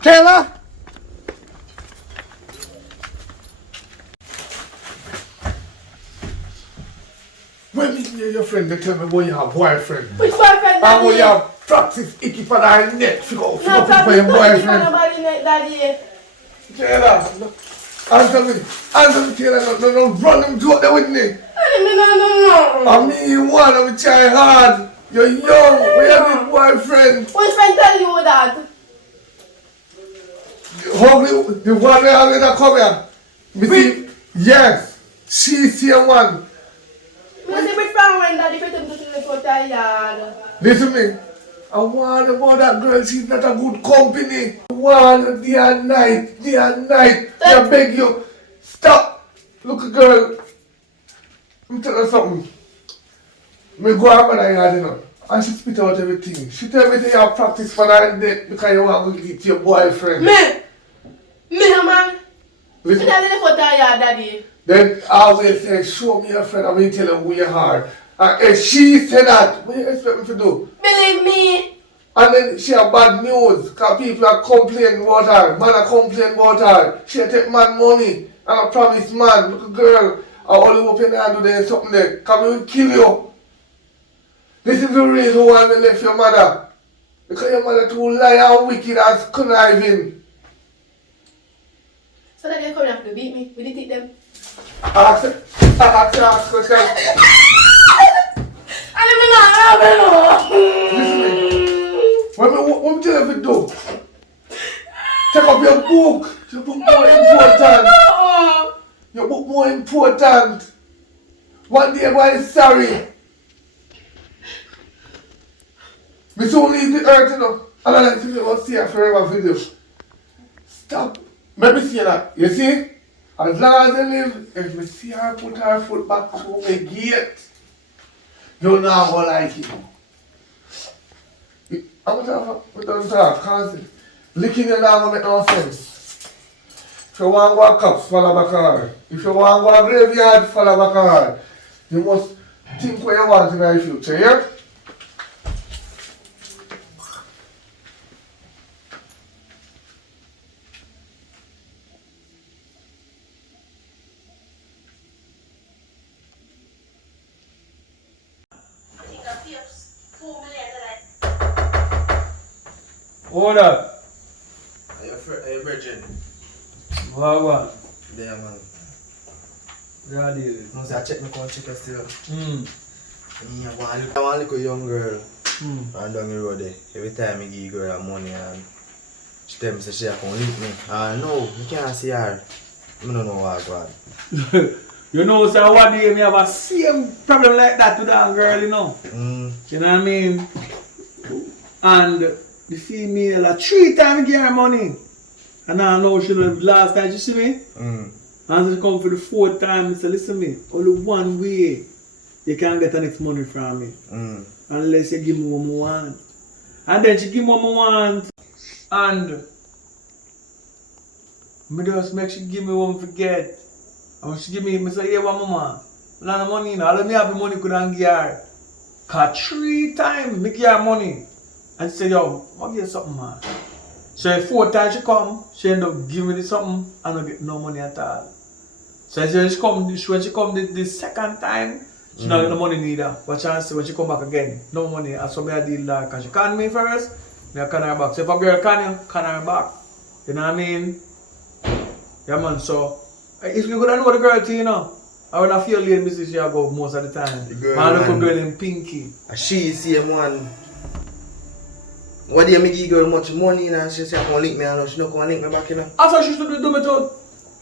Kayla? When you hear your friend, they tell me when you have boyfriend. Which boyfriend, And when you daddy? have practice icky for thy neck, figure out No, for your boyfriend. nobody neck, daddy. Kayla, answer me, Kayla, no, run them joke there with me. No. I mean, you want, I'm try hard. You're young, we have a boyfriend. Which friend tell you that? Hungry, the one that come here. Me see, yes, she's here one. Me see which friend when daddy fit him to the foot yard. Listen to me. I want about that girl, she's not a good company. I want day and night. I beg you, stop. Look, girl, let me tell you something. Me go out and I had enough. And she spit out everything. She tell me that you have practice for that date because you want to get your boyfriend. Me, man. Listen. Me daddy the foot yard, daddy. Then I always say, show me your friend, I'm going to tell her who you are. And if she said that, what do you expect me to do? Believe me. And then she have bad news, because people are complaining about her, man are complaining about her. She take man money, and I promise man, look girl, I only hope you do there something there, because we will kill you. This is the reason why we left your mother. Because your mother too liar and wicked and conniving. So that they come have to beat me. We did take them. Ask question. I don't know. Listen to me. What me tell you to do? Take up your book. Your book more important. Your book more important. One day boy is sorry. Me soon leave the earth, you know. And I like to see about see her forever video. Stop. Let me see that. You see? As long as I live, if me see her put her foot back through my gate, you know how like it. I'm going to talk, because licking your now make no sense. If you want to go to cops, follow back her. If you want to go to graveyard, follow back her. You must think what you want in the future, yeah? Hold up. Are you virgin? What one? There, man. Hardears. No, I check my country still. I want to look a young girl and down the road there. Every time I give girl her money and she tell me say she can link me. No, you can't see her. I don't know what I want. You know, so one day me have a same problem like that with that girl, you know. You know what I mean? And the female, 3 times give her money. And I know she know last time, you see me? And she come for the 4th time, I say, listen me, only one way you can get enough money from me. Unless you give me what I want. And then she give me what I want. And me just make she give me what I forget. And when she give me, I say, yeah, what mama? I don't have money, all of me have the money couldn't give her. Cause 3 times me give her money. And she say, yo, I'll give you something, man. So the 4th time she come, she end up giving me something and I get no money at all. So when she come the 2nd time, she don't get no money neither. But chance when she come back again, no money. And so me I deal that. Cause she can me first, me I can her back. So if a girl can you, can her back. You know what I mean? Yeah man, so if you gonna know the girl thing, you know, I would have feel late missus she go most of the time. The girl, man, look a girl in pinky. She see him one. What do you make you girl much money and she say I can link me and she not gonna link me back, you know? I thought she should do me too.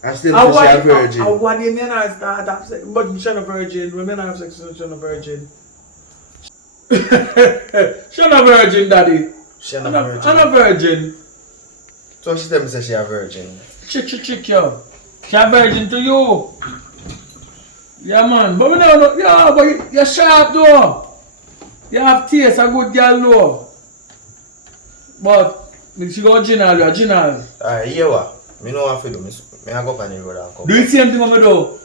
I still say she a virgin. What do you mean I start have sex? But she's not a virgin. Women have sex, she's not a virgin. She's not a virgin, daddy. She's not a virgin. I'm a virgin. So she tell me say she a virgin. Chick, yo. She a virgin to you. Yeah, man. But we don't know. Yeah, but you're sharp, though. You have taste, a good girl, though. But she go original. Alright, yeah, what? Me know what to do. Me I go up on the road and come. Do the same thing what me do.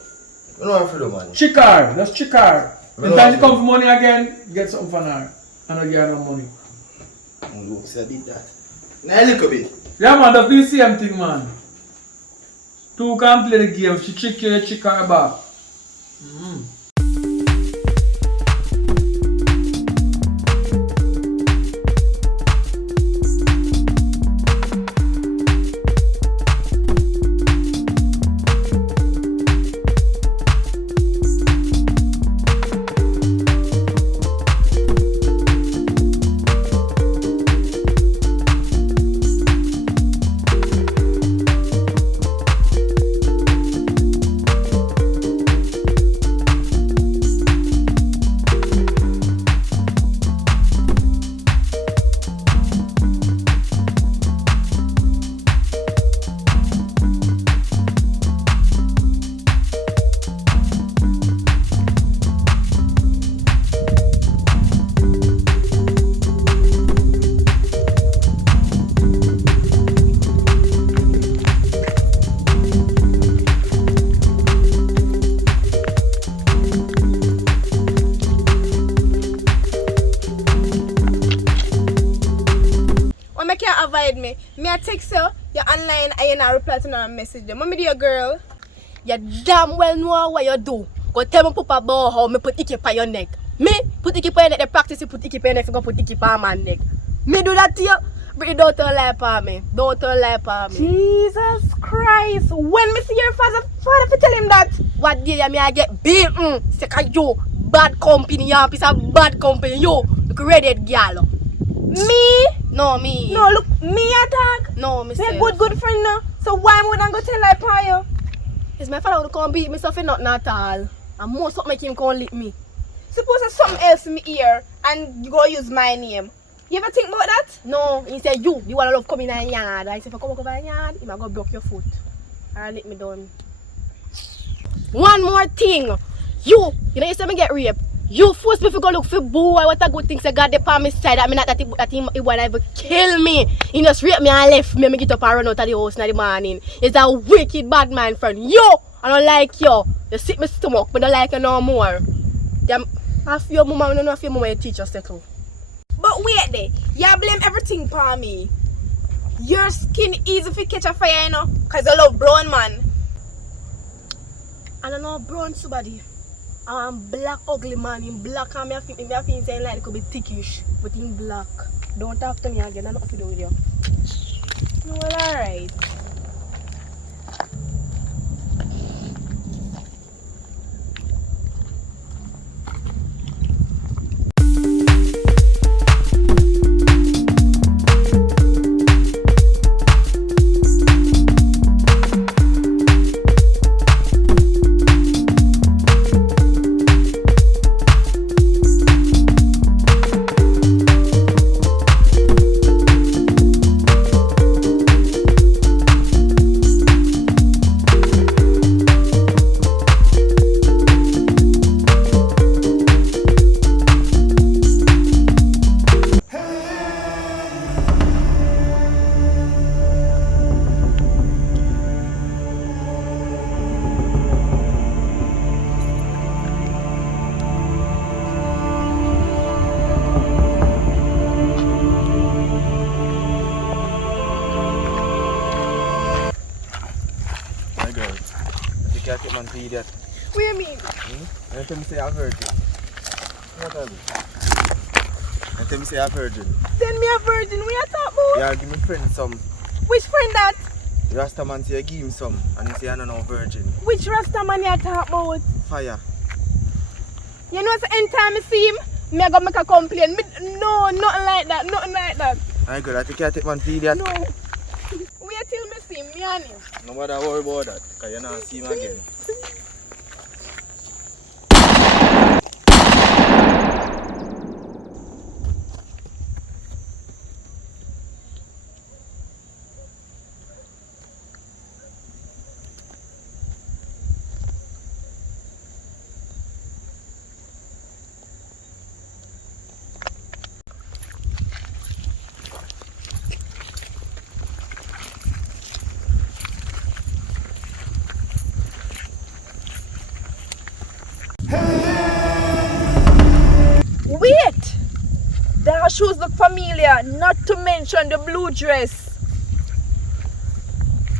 Me know what to do, man. Chick her. Just chick her. When time she come for money again, get something from her. And I give her no money. See, I did that. Now a little bit. Yeah, man. Just do the same thing, man. 2 can play the game. She chick you, you chick her back. Me I text you, you're online and you're not reply to no message. Mommy, dear girl, you damn well know what you do. Go tell me Papa about how me put icky on your neck. Me put icky on your neck, the practice you put icky on your neck, you go put icky on my neck. Me do that to you, but don't tell lie for me. Don't tell lie for me. Jesus Christ, when me see your father for tell him that, what day me I get beaten? Say you bad company, you piece of bad company, you look ready girl. Me? No, me. No, look, me attack. No, me say. Good friend now. So why would I go tell like for you? It's my father would come beat me so for nothing at all. And most of make him come lick me. Suppose there's something else in me ear and you go use my name. You ever think about that? No, he said you want to love come in a yard. I say if I come over a yard, he might go block your foot. Or lick me down. One more thing. You know you say me get raped. You force me to go look for boy. What a good thing say God dey on my side. I mean not that he wanna ever kill me. He just raped me and left me. Me get up and run out of the house in the morning. He's a wicked bad man friend. Yo, I don't like you. You sit my stomach, but I don't like you no more. Half your mama, I don't know if your mama you teach us settle. But wait there, you blame everything for me. Your skin easy to catch a fire, you know, cause you love brown man. I don't know brown somebody. I'm black ugly man in black and me think saying like it could be thickish, but in black. Don't talk to me again, I don't have to do with you. Well, alright. can't take man to idiot. What do you mean? And tell me say you're a virgin. What are you? And tell me say you're a virgin. Send me a virgin. What you talk about? Yeah, give me friend some. Which friend that? Rasta man say you give him some and he say you're not no virgin. Which Rasta man you talk about? Fire. You know, so anytime I see him, me I go make a complaint. No, nothing like that. Nothing like that. I good, I think you take man to idiot. No. Wait till me see him, me and him. No matter worry about that, because you're not see him again. Wait! The shoes look familiar, not to mention the blue dress.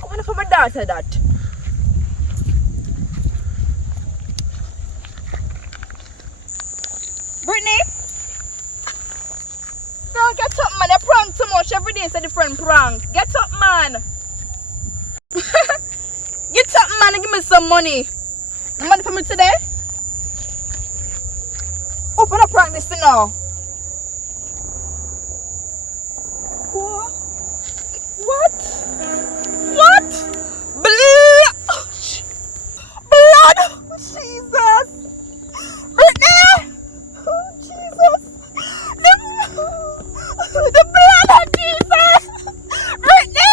I wonder for my daughter that. Brittany? Girl, get up, man. You prank too much. Every day is a different prank. Get up, man. Get up, man, and give me some money. No money for me today? Open up prank this thing now. What? What? What? Blood! Blood! Jesus! Brittany! Oh, Jesus! The blood of Jesus! Brittany!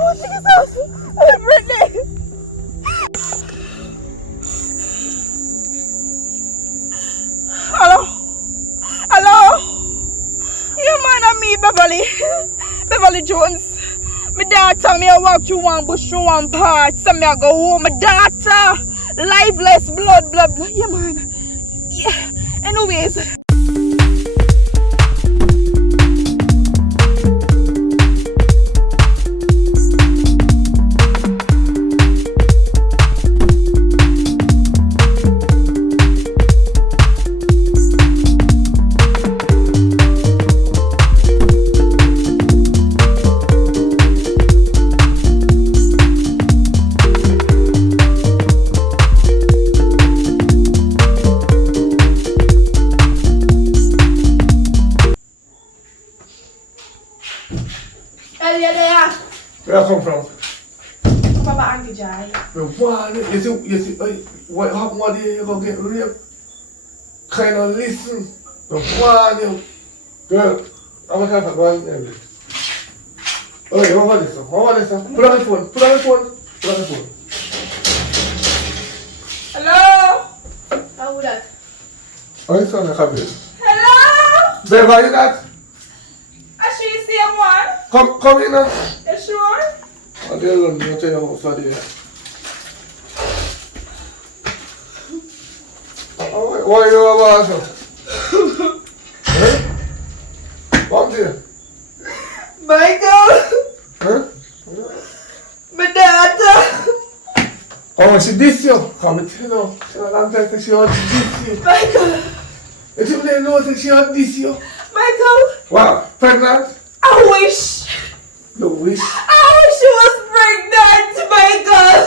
Oh, Jesus! Brittany! Hello? Hello? You man and me, Beverly. Beverly Jones. My daughter, me I walk through one bush, through one part. So me I go home. My daughter, lifeless, blood. Yeah, man. Yeah. Anyways. Where I come from? Papa Auntie Jai. What? You see, what happened one day you go get raped? Kind of listen. One, girl, I'm gonna have a one there. Okay, what about this one? What about this one? Put on the phone. Hello? How would that? Oh, it's on the cabinet. Hello? Babe, are you that? I see the same one. Come in now. You sure? I'll tell you your house for there. Why you about us? Huh? Come there. Michael! Huh? My daughter! Oh, she diss you. Come and tell her. She a long time she want to diss you. Michael! You think they know that she want to diss you? Michael! What? Pregnant? I wish! You wish? I wish she was pregnant, Michael!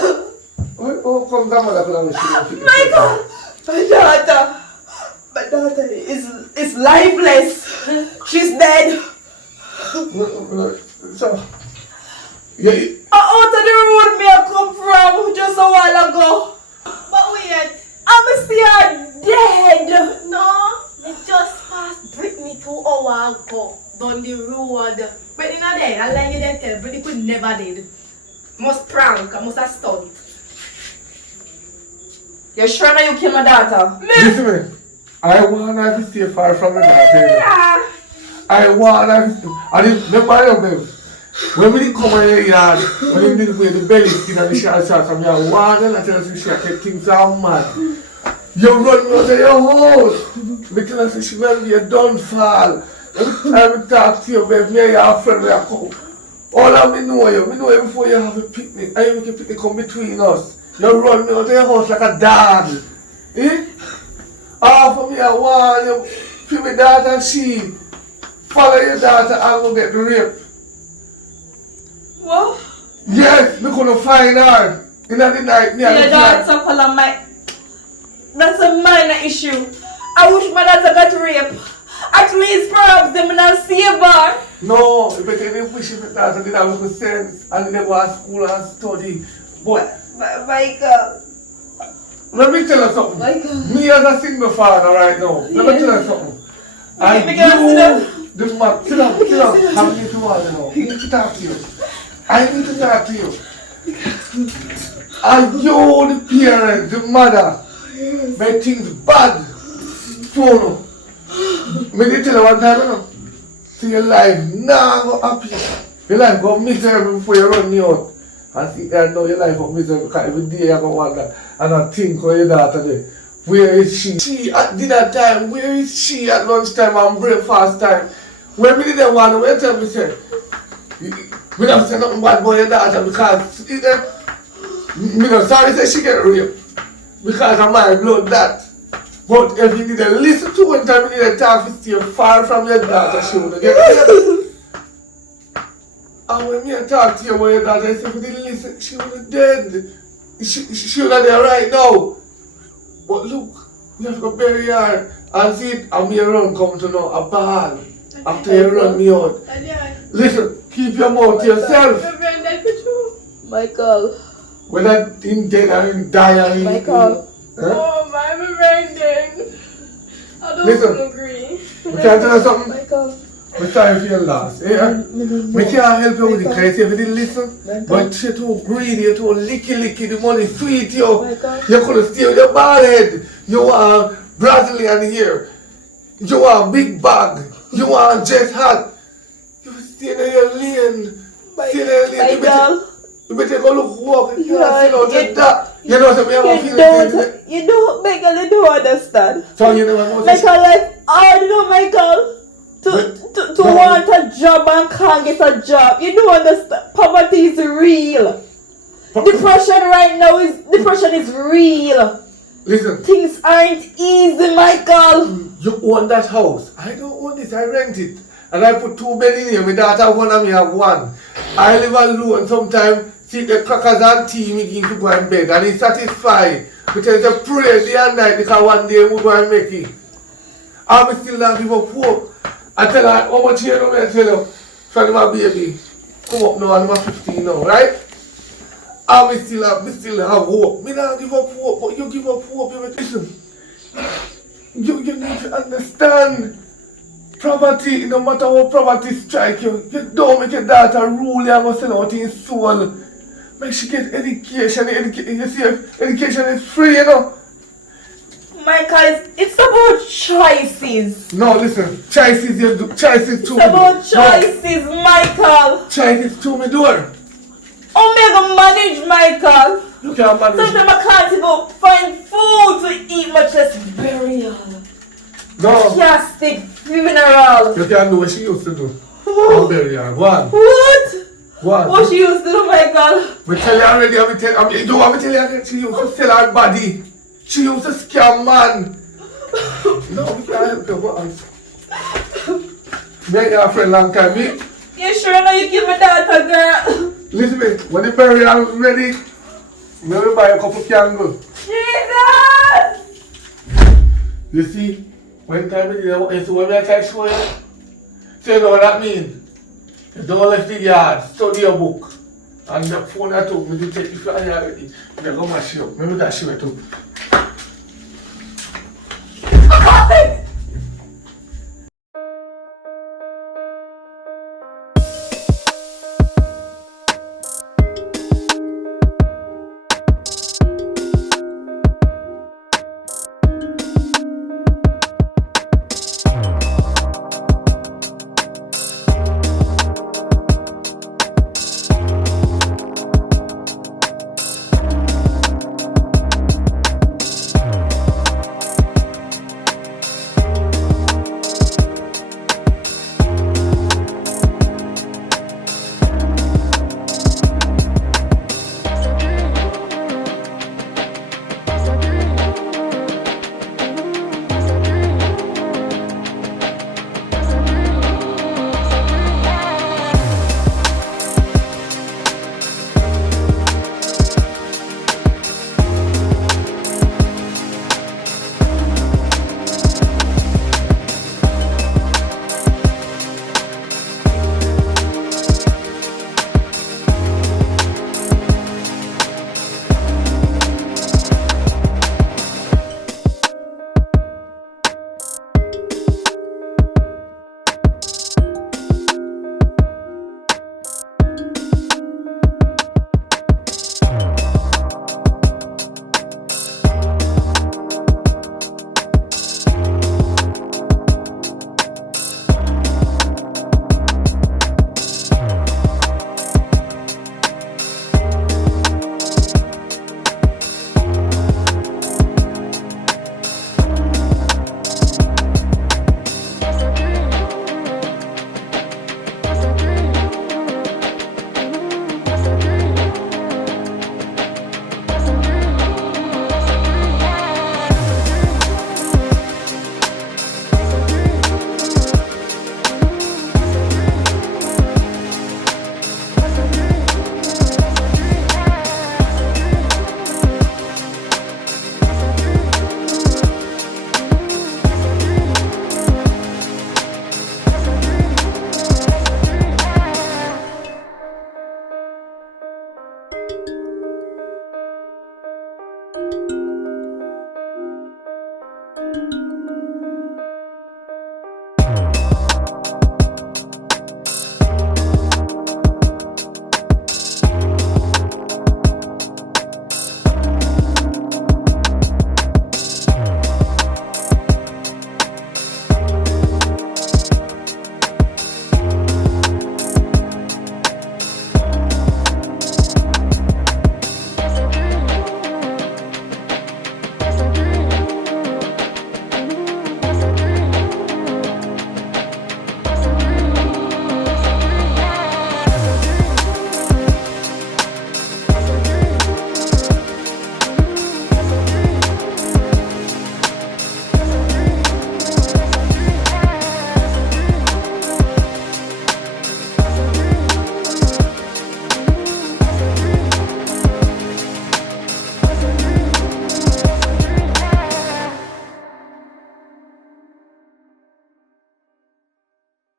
Oh, come down, Michael. Michael! My daughter is lifeless. She's dead. So, yeah. Out of the road me I come from just a while ago. But wait, I'm see her dead. no, me just passed Brittany 2 hours ago down the road. Brittany not dead. I like you then tell. Brittany could never dead. Must prank. I must have stunned. You sure now you kill my daughter? Listen to me. I want her to stay far from me. Yeah. I want her to stay. And remember, babe, when we didn't come in your yard, when we didn't wear the belly skin and the short shorts from your want her to tell us she take things out mad. You run me out of your house. Because she will be a downfall. Every time I talk to you, babe, me and your friend will come. All of me know you before you have a picnic. I make a picnic come between us. You run me out of your house like a dog. Eh? Half of me I want you pick my daughter she follow your daughter and go get raped. What? Yes, we gonna find her. In the night, me and Your daughter follow my... That's a minor issue. I wish my daughter got raped. At least perhaps them not save her. No, you better than wish your daughter did have good sense and they go to school and study. But Michael. let me tell you something. Michael. Me as a single father right now, let me tell you something. And Me can't sit down. the man, sit down. I need to want to know. I need to talk to you. I need to talk to you. And you, the parent, the mother, make things bad for you. Me dey tell you one time, you know. See your life now go happy. Your life go miserable before you run me out. And see, I know your life go miserable because every day you go wonder and I think where your daughter there. Where is she? She at dinner time. Where is she at lunchtime and breakfast time? When me didn't want to wait tell me say, me don't say nothing bad about your daughter because me not sorry say she get raped because of my blood that. But if you didn't listen to one time, you didn't talk to stay far from your daughter, she would get raped. And when me talk to you about your daughter, I said, if you didn't listen, she would have dead. She would have there right now. But look, we have to go bury her and see it, and me run come to know a ball after you run me out. Listen, keep your mouth to yourself. Michael. Whether in dead or in die or in... Michael. Huh? I'm bending. I don't Listen, agree. we can't tell you something. Michael. We're sorry for your loss. Eh? We can't help you with it because if you didn't listen, but you're too greedy, you're too licky, the money sweet, you. You couldn't stay with your bald head. You want Brazilian hair. You want big bag. You want jet hat. You stay in your lane. Stay in your lane. You better go look walk. You can't sit out your that. You know what I mean? You don't, Michael, you don't understand. So you never know. Michael, like, I know, Michael. To want a job and can't get a job. You don't understand. Poverty is real. Depression right now is real. Listen. Things aren't easy, Michael. You own that house. I don't own it, I rent it. And I put 2 beds in here. My daughter one and me have 1. I live alone sometimes. See the crackers and tea me give to go and bed. And he's satisfied. Because I pray day and night because one day we go and make it. I still not give up hope. I tell her how much here I tell you from my baby. Come up now and I'm 15 now, right? I still have hope. Me not give up hope, but you give up hope. You listen. You need to understand. Poverty, no matter what poverty strike you, you don't make your daughter rule you must sell out in soul. Make she get education. You see, education is free, you know. Michael, it's about choices. No, listen. Choices you do. Choices to me. It's about choices, no. Michael. Choices to me door. Omega manage, Michael. You can't manage. Sometimes I can't even find food to eat, much less burial. No. Can't stick funeral. You can't do what she used to do. No burial. One. What? One. What she used to do, Michael? We tell you already. You don't want me to tell you again. She used to sell her body. She used to scam man. No, we can't help you. What else? Me and your friend long time. Me? You sure know you give me daughter, girl? Listen me. When the burial is ready, we will buy a couple candles. Jesus! You see? When time is there, you see what I try to show you? So you know what that means? You don't left the yard, study your book. And the phone I took me to take you from here already. You go mash you up. Maybe that show you too.